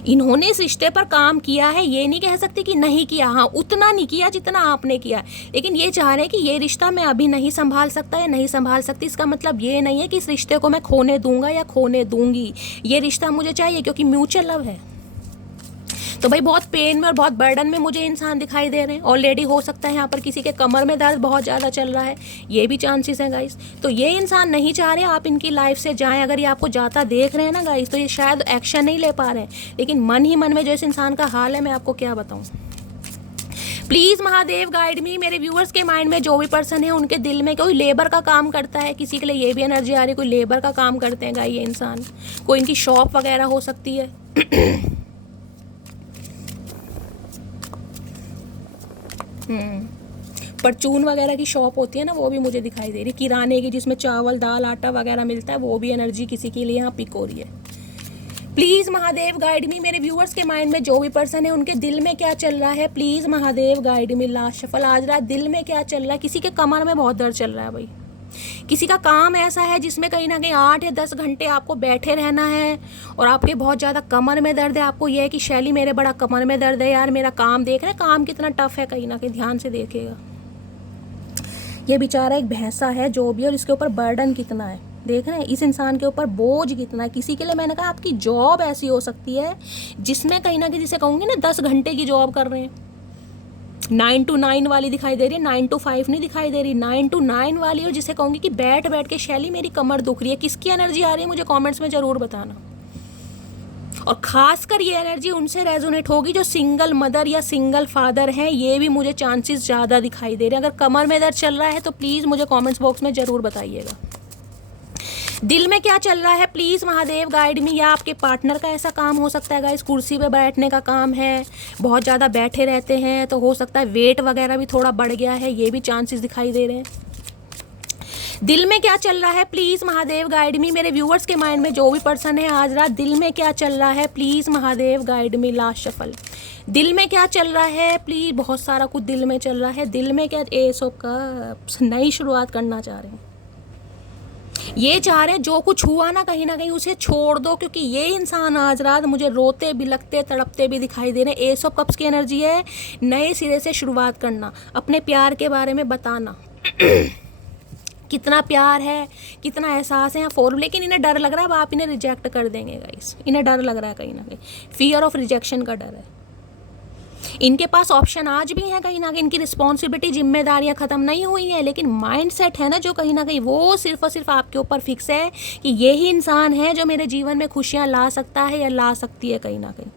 इन्होंने इस रिश्ते पर काम किया है, ये नहीं कह सकते कि नहीं किया, हाँ उतना नहीं किया जितना आपने किया, लेकिन ये चाह रहे हैं कि ये रिश्ता मैं अभी नहीं संभाल सकता या नहीं संभाल सकती। इसका मतलब ये नहीं है कि इस रिश्ते को मैं खोने दूंगा या खोने दूंगी, ये रिश्ता मुझे चाहिए क्योंकि म्यूचुअल लव है। तो भाई बहुत पेन में और बहुत बर्डन में मुझे इंसान दिखाई दे रहे हैं। ऑलरेडी हो सकता है यहाँ पर किसी के कमर में दर्द बहुत ज़्यादा चल रहा है, ये भी चांसेस हैं गाइस। तो ये इंसान नहीं चाह रहे आप इनकी लाइफ से जाएं। अगर ये आपको जाता देख रहे हैं ना गाइस, तो ये शायद एक्शन नहीं ले पा रहे हैं, लेकिन मन ही मन में जो इस इंसान का हाल है मैं आपको क्या बताऊँ। प्लीज़ महादेव गाइड मी। मेरे व्यूअर्स के माइंड में जो भी पर्सन है उनके दिल में कोई लेबर का काम करता है, किसी के लिए ये भी एनर्जी आ रही है कोई लेबर का काम करते हैं गाइस ये इंसान, कोई इनकी शॉप वगैरह हो सकती है। परचून वगैरह की शॉप होती है ना, वो भी मुझे दिखाई दे रही, किराने की जिसमें चावल दाल आटा वगैरह मिलता है, वो भी एनर्जी किसी के लिए यहाँ पिक हो रही है। प्लीज़ महादेव गाइड मी। मेरे व्यूअर्स के माइंड में जो भी पर्सन है उनके दिल में क्या चल रहा है, please Mahadev guide me. Last shuffle आज रात दिल में क्या चल रहा है। किसी के कमर में बहुत दर्द चल रहा है भाई, किसी का काम ऐसा है जिसमें कहीं ना कहीं 8 या 10 घंटे आपको बैठे रहना है और आपके बहुत ज़्यादा कमर में दर्द है। आपको यह है कि शैली मेरे बड़ा कमर में दर्द है यार, मेरा काम देख रहे हैं काम कितना टफ है, कहीं ना कहीं ध्यान से देखिएगा। ये बेचारा एक भैंसा है जो भी, और इसके ऊपर बर्डन कितना है देख रहे हैं, इस इंसान के ऊपर बोझ कितना है। किसी के लिए मैंने कहा आपकी जॉब ऐसी हो सकती है जिसमें कहीं ना कहीं जिसे कहूँगी ना 10 घंटे की जॉब कर रहे हैं, 9 to 9 वाली दिखाई दे रही है, 9 to 5 नहीं दिखाई दे रही, 9 to 9 वाली, और जिसे कहूँगी कि बैठ बैठ के शैली मेरी कमर दुख रही है। किसकी एनर्जी आ रही है मुझे कमेंट्स में ज़रूर बताना। और खासकर ये एनर्जी उनसे रेजोनेट होगी जो सिंगल मदर या सिंगल फादर हैं, ये भी मुझे चांसेस ज़्यादा दिखाई दे रहे हैं। अगर कमर में दर्द चल रहा है तो प्लीज़ मुझे कमेंट्स बॉक्स में ज़रूर बताइएगा। दिल में क्या चल रहा है प्लीज़ महादेव गाइड मी। या आपके पार्टनर का ऐसा काम हो सकता है गाइस, कुर्सी पे बैठने का काम है, बहुत ज़्यादा बैठे रहते हैं, तो हो सकता है वेट वगैरह भी थोड़ा बढ़ गया है, ये भी चांसेस दिखाई दे रहे हैं। दिल में क्या चल रहा है प्लीज़ महादेव गाइड मी। मेरे व्यूअर्स के माइंड में जो भी पर्सन है आज रात दिल में क्या चल रहा है please Mahadev guide me. Last shuffle, दिल में क्या चल रहा है प्लीज़। बहुत सारा कुछ दिल में चल रहा है, दिल में क्या, एस ऑफ कप्स, नई शुरुआत करना चाह रहे हैं। ये चाह रहे हैं जो कुछ हुआ ना कहीं उसे छोड़ दो, क्योंकि ये इंसान आज रात मुझे रोते बिलखते तड़पते भी दिखाई दे रहे हैं। एस ऑफ कप्स की एनर्जी है, नए सिरे से शुरुआत करना, अपने प्यार के बारे में बताना कितना प्यार है, कितना एहसास है फॉर, लेकिन इन्हें डर लग रहा है अब आप इन्हें रिजेक्ट कर देंगे गाइस, इन्हें डर लग रहा है कहीं ना कहीं, फियर ऑफ रिजेक्शन का डर है। इनके पास ऑप्शन आज भी है कहीं ना कहीं, इनकी रिस्पॉन्सिबिलिटी जिम्मेदारियां खत्म नहीं हुई हैं, लेकिन माइंडसेट है ना जो कहीं ना कहीं वो सिर्फ और सिर्फ आपके ऊपर फिक्स है कि यही इंसान है जो मेरे जीवन में खुशियां ला सकता है या ला सकती है कहीं ना कहीं।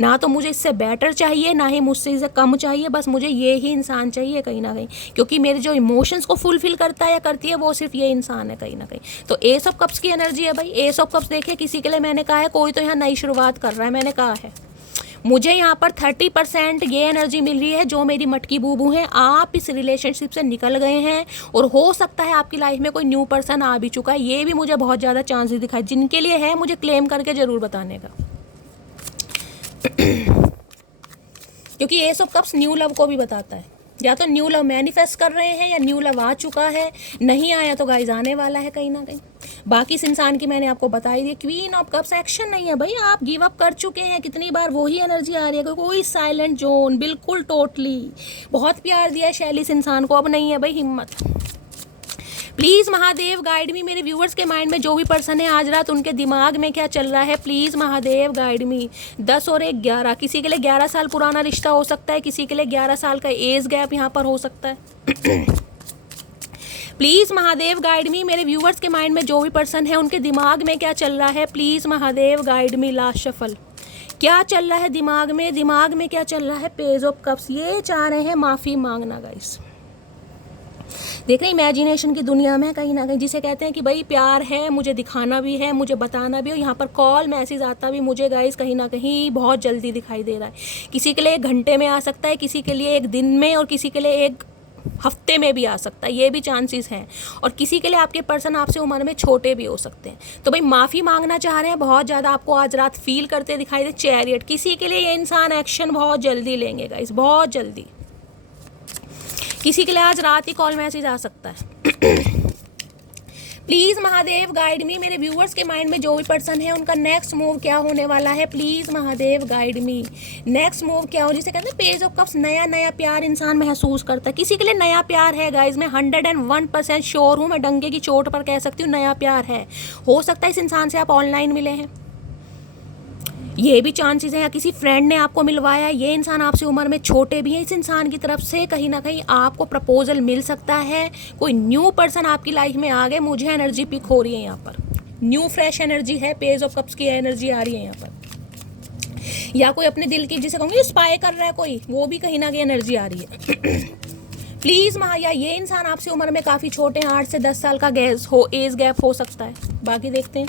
ना तो मुझे इससे बेटर चाहिए, ना ही मुझसे इससे कम चाहिए, बस मुझे ये ही इंसान चाहिए कहीं ना कहीं, क्योंकि मेरे जो इमोशंस को फुलफिल करता है या करती है वो सिर्फ ये इंसान है कहीं ना कहीं। तो एस ऑफ कप्स की एनर्जी है भाई। एस ऑफ कप्स देखिए, किसी के लिए मैंने कहा है कोई तो यहाँ नई शुरुआत कर रहा है, मैंने कहा है मुझे यहाँ पर 30% ये एनर्जी मिल रही है जो मेरी मटकी बूबू हैं, आप इस रिलेशनशिप से निकल गए हैं और हो सकता है आपकी लाइफ में कोई न्यू पर्सन आ भी चुका है। ये भी मुझे बहुत ज़्यादा चांसेस दिखाई, जिनके लिए है मुझे क्लेम करके ज़रूर बताने का क्योंकि S of cups new love को भी बताता है। या तो न्यू लव मैनिफेस्ट कर रहे हैं या न्यू लव आ चुका है, नहीं आया तो गाइस आने वाला है कहीं ना कहीं। बाकी इस इंसान की मैंने आपको बताई दी। क्वीन ऑफ कप्स एक्शन नहीं है भाई, आप गिव अप कर चुके हैं कितनी बार, वही एनर्जी आ रही है, कोई साइलेंट जोन, बिल्कुल टोटली। बहुत प्यार दिया है शैली इस इंसान को, अब नहीं है भाई हिम्मत। प्लीज़ महादेव गाइड मी, मेरे व्यूअर्स के माइंड में जो भी पर्सन है आज रात उनके दिमाग में क्या चल रहा है, प्लीज़ महादेव गाइड मी। 10 और 1 11, किसी के लिए 11 साल पुराना रिश्ता हो सकता है, किसी के लिए 11 साल का एज गैप यहाँ पर हो सकता है। प्लीज़ महादेव गाइड मी, मेरे व्यूअर्स के माइंड में जो भी पर्सन है उनके दिमाग में क्या चल रहा है, please Mahadev guide me. Last shuffle, क्या चल रहा है दिमाग में, दिमाग में क्या चल रहा है। पेज ऑफ कप्स, ये चाह रहे हैं माफ़ी मांगना गाइस। देख रहे इमेजिनेशन की दुनिया में कहीं ना कहीं, जिसे कहते हैं कि भाई प्यार है, मुझे दिखाना भी है, मुझे बताना भी, और यहाँ पर कॉल मैसेज आता भी मुझे गाइस कहीं ना कहीं बहुत जल्दी दिखाई दे रहा है। किसी के लिए 1 घंटे में आ सकता है, किसी के लिए 1 दिन में, और किसी के लिए 1 हफ्ते में भी आ सकता है, ये भी चांसेस हैं। और किसी के लिए आपके पर्सन आपसे उम्र में छोटे भी हो सकते हैं। तो भाई माफ़ी मांगना चाह रहे हैं, बहुत ज़्यादा आपको आज रात फील करते दिखाई दे। चैरियट, किसी के लिए ये इंसान एक्शन बहुत जल्दी लेंगे गाइस, बहुत जल्दी। किसी के लिए आज रात ही कॉल मैसेज आ सकता है। प्लीज़ महादेव गाइड मी, मेरे व्यूअर्स के माइंड में जो भी पर्सन है उनका नेक्स्ट मूव क्या होने वाला है, please Mahadev guide me. Next move क्या हो, जिसे कहते हैं पेज ऑफ कप्स, नया नया प्यार इंसान महसूस करता है। किसी के लिए नया प्यार है गाइज, मैं 101% श्योर हूँ, मैं डंगे की चोट पर कह सकती हूँ नया प्यार है। हो सकता है इस इंसान से आप ऑनलाइन मिले हैं, ये भी चांसेस हैं, या किसी फ्रेंड ने आपको मिलवाया। ये इंसान आपसे उम्र में छोटे भी हैं, इस इंसान की तरफ से कहीं ना कहीं आपको प्रपोजल मिल सकता है। कोई न्यू पर्सन आपकी लाइफ में आ गए, मुझे एनर्जी पिक हो रही है यहाँ पर, न्यू फ्रेश एनर्जी है, पेज ऑफ कप्स की एनर्जी आ रही है यहाँ पर। या कोई अपने दिल की, जिसे कहूँगी स्पाई कर रहा है कोई, वो भी कहीं ना कहीं एनर्जी आ रही है। प्लीज़ या ये इंसान आपसे उम्र में काफ़ी छोटे हैं, 8 से 10 साल का एज गैप हो सकता है। बाकी देखते हैं।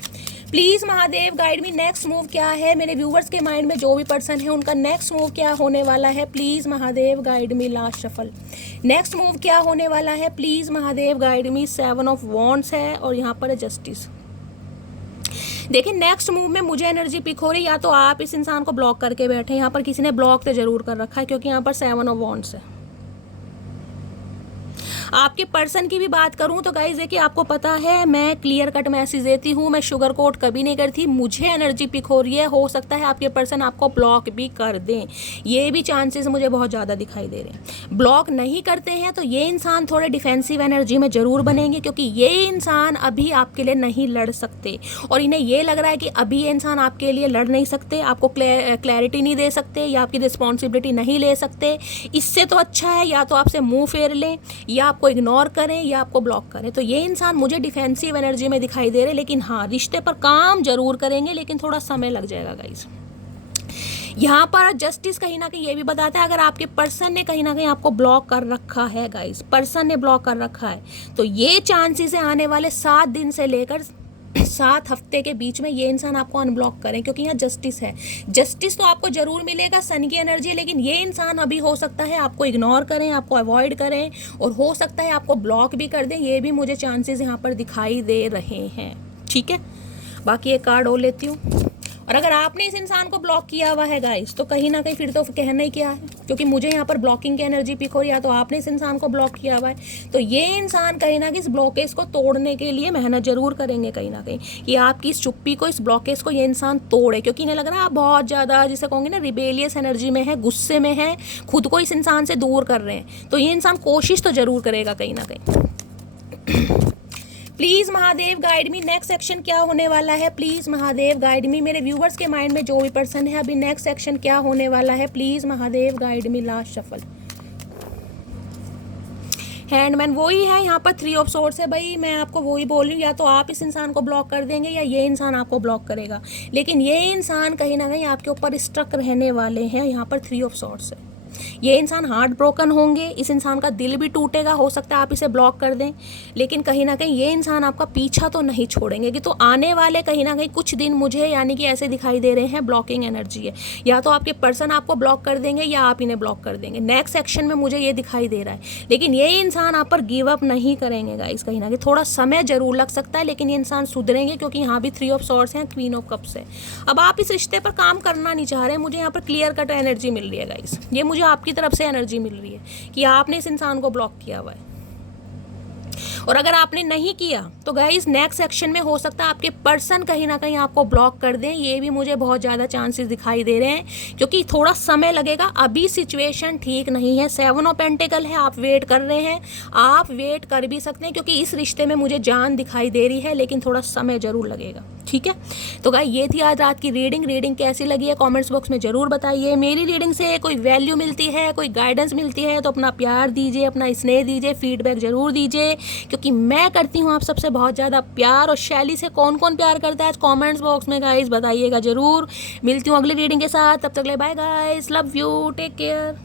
Please Mahadev guide me, next move क्या है, मेरे व्यूवर्स के माइंड में जो भी पर्सन है उनका नेक्स्ट मूव क्या होने वाला है, please Mahadev guide me. Last shuffle, next move क्या होने वाला है, please Mahadev guide me. 7 of wands है और यहाँ पर है जस्टिस। देखिए नेक्स्ट मूव में मुझे एनर्जी पिक हो रही, या तो आप इस इंसान को ब्लॉक करके बैठे, यहाँ पर किसी ने ब्लॉक तो जरूर कर रखा है, क्योंकि यहाँ पर 7 ऑफ वॉन्ड्स है। आपके पर्सन की भी बात करूं तो गाइस देखिए, आपको पता है मैं क्लियर कट मैसेज देती हूं, मैं शुगर कोट कभी नहीं करती। मुझे एनर्जी पिक हो रही है, हो सकता है आपके पर्सन आपको ब्लॉक भी कर दें, ये भी चांसेस मुझे बहुत ज़्यादा दिखाई दे रहे हैं। ब्लॉक नहीं करते हैं तो ये इंसान थोड़े डिफेंसिव एनर्जी में ज़रूर बनेंगे, क्योंकि ये इंसान अभी आपके लिए नहीं लड़ सकते, और इन्हें ये लग रहा है कि अभी ये इंसान आपके लिए लड़ नहीं सकते, आपको क्लैरिटी नहीं दे सकते, या आपकी रिस्पॉन्सिबिलिटी नहीं ले सकते। इससे तो अच्छा है या तो आपसे मुँह फेर लें, या आपको इग्नोर करें, या आपको ब्लॉक करें। तो ये इंसान मुझे डिफेंसिव एनर्जी में दिखाई दे रहे, लेकिन हाँ रिश्ते पर काम जरूर करेंगे, लेकिन थोड़ा समय लग जाएगा गाइस। यहाँ पर जस्टिस कहीं ना कहीं ये भी बताता है, अगर आपके पर्सन ने कहीं ना कहीं आपको ब्लॉक कर रखा है गाइस, पर्सन ने ब्लॉक कर रखा है, तो ये चांसेस है आने वाले 7 दिन से लेकर 7 हफ्ते के बीच में ये इंसान आपको अनब्लॉक करें, क्योंकि यहाँ जस्टिस है। जस्टिस तो आपको जरूर मिलेगा, सन की एनर्जी है, लेकिन ये इंसान अभी हो सकता है आपको इग्नोर करें, आपको अवॉइड करें, और हो सकता है आपको ब्लॉक भी कर दें। ये भी मुझे चांसेस यहाँ पर दिखाई दे रहे हैं, ठीक है। बाकी एक कार्ड और लेती हूँ। और अगर आपने इस इंसान को ब्लॉक किया हुआ है गाइस, तो कहीं ना कहीं फिर तो कहना ही क्या है, क्योंकि मुझे यहाँ पर ब्लॉकिंग की एनर्जी पिक हो रही है। तो आपने इस इंसान को ब्लॉक किया हुआ है, तो ये इंसान कहीं ना कहीं इस ब्लॉकेज को तोड़ने के लिए मेहनत जरूर करेंगे कहीं ना कहीं, कि आपकी इस चुप्पी को, इस ब्लॉकेज को ये इंसान तोड़े, क्योंकि इन्हें लग रहा है आप बहुत ज़्यादा, जिसे कहूँगी ना, रिबेलियस एनर्जी में है, गुस्से में है, खुद को इस इंसान से दूर कर रहे हैं। तो ये इंसान कोशिश तो जरूर करेगा कहीं ना कहीं। Please Mahadev guide me, next section क्या होने वाला है, प्लीज महादेव गाइड मी। मेरे व्यूवर्स के माइंड में जो भी पर्सन है, अभी नेक्स्ट सेक्शन क्या होने वाला है, please Mahadev guide me. Last shuffle, handman वही है, यहाँ पर 3 ऑफ सोर्ड्स है। भाई मैं आपको वही बोल रही हूँ, या तो आप इस इंसान को ब्लॉक कर देंगे या ये इंसान आपको ब्लॉक करेगा, लेकिन ये इंसान कहीं ना कहीं आपके ऊपर स्ट्रक रहने वाले हैं। यहाँ पर 3 ऑफ सोर्ड्स है। ये इंसान हार्ट ब्रोकन होंगे, इस इंसान का दिल भी टूटेगा, हो सकता है आप इसे ब्लॉक कर दें, लेकिन कहीं ना कहीं ये इंसान आपका पीछा तो नहीं छोड़ेंगे कि तो आने वाले कहीं ना कहीं कुछ दिन मुझे यानी कि ऐसे दिखाई दे रहे हैं ब्लॉकिंग एनर्जी है। या तो आपके पर्सन आपको ब्लॉक कर देंगे या आप इन्हें ब्लॉक कर देंगे, नेक्स्ट सेक्शन में मुझे ये दिखाई दे रहा है। लेकिन ये इंसान आप पर गिव अप नहीं करेंगे गाइस, कहीं ना कहीं थोड़ा समय जरूर लग सकता है, लेकिन ये इंसान सुधरेंगे, क्योंकि यहाँ भी 3 ऑफ सॉर्ड्स हैं, क्वीन ऑफ कप्स है। अब आप इस रिश्ते पर काम करना नहीं चाह रहे, मुझे यहाँ पर क्लियर कट एनर्जी मिल रही है गाइस, ये मुझे आपकी तरफ से एनर्जी मिल रही है कि आपने इस इंसान को ब्लॉक किया हुआ है। और अगर आपने नहीं किया तो गाइस नेक्स्ट सेक्शन में हो सकता है आपके पर्सन कहीं ना कहीं आपको ब्लॉक कर दें, ये भी मुझे बहुत ज़्यादा चांसेस दिखाई दे रहे हैं, क्योंकि थोड़ा समय लगेगा, अभी सिचुएशन ठीक नहीं है। 7 ऑफ पेंटिकल है, आप वेट कर रहे हैं, आप वेट कर भी सकते हैं, क्योंकि इस रिश्ते में मुझे जान दिखाई दे रही है, लेकिन थोड़ा समय जरूर लगेगा। ठीक है, तो गाइस ये थी आज रात की रीडिंग कैसी लगी है कमेंट्स बॉक्स में जरूर बताइए। मेरी रीडिंग से कोई वैल्यू मिलती है, कोई गाइडेंस मिलती है तो अपना प्यार दीजिए, अपना स्नेह दीजिए, फीडबैक जरूर दीजिए, क्योंकि मैं करती हूँ आप सबसे बहुत ज़्यादा प्यार। और शैली से कौन कौन प्यार करता है आज कमेंट्स बॉक्स में गाइस बताइएगा जरूर। मिलती हूँ अगली रीडिंग के साथ, तब तक ले bye guys, love you, take care.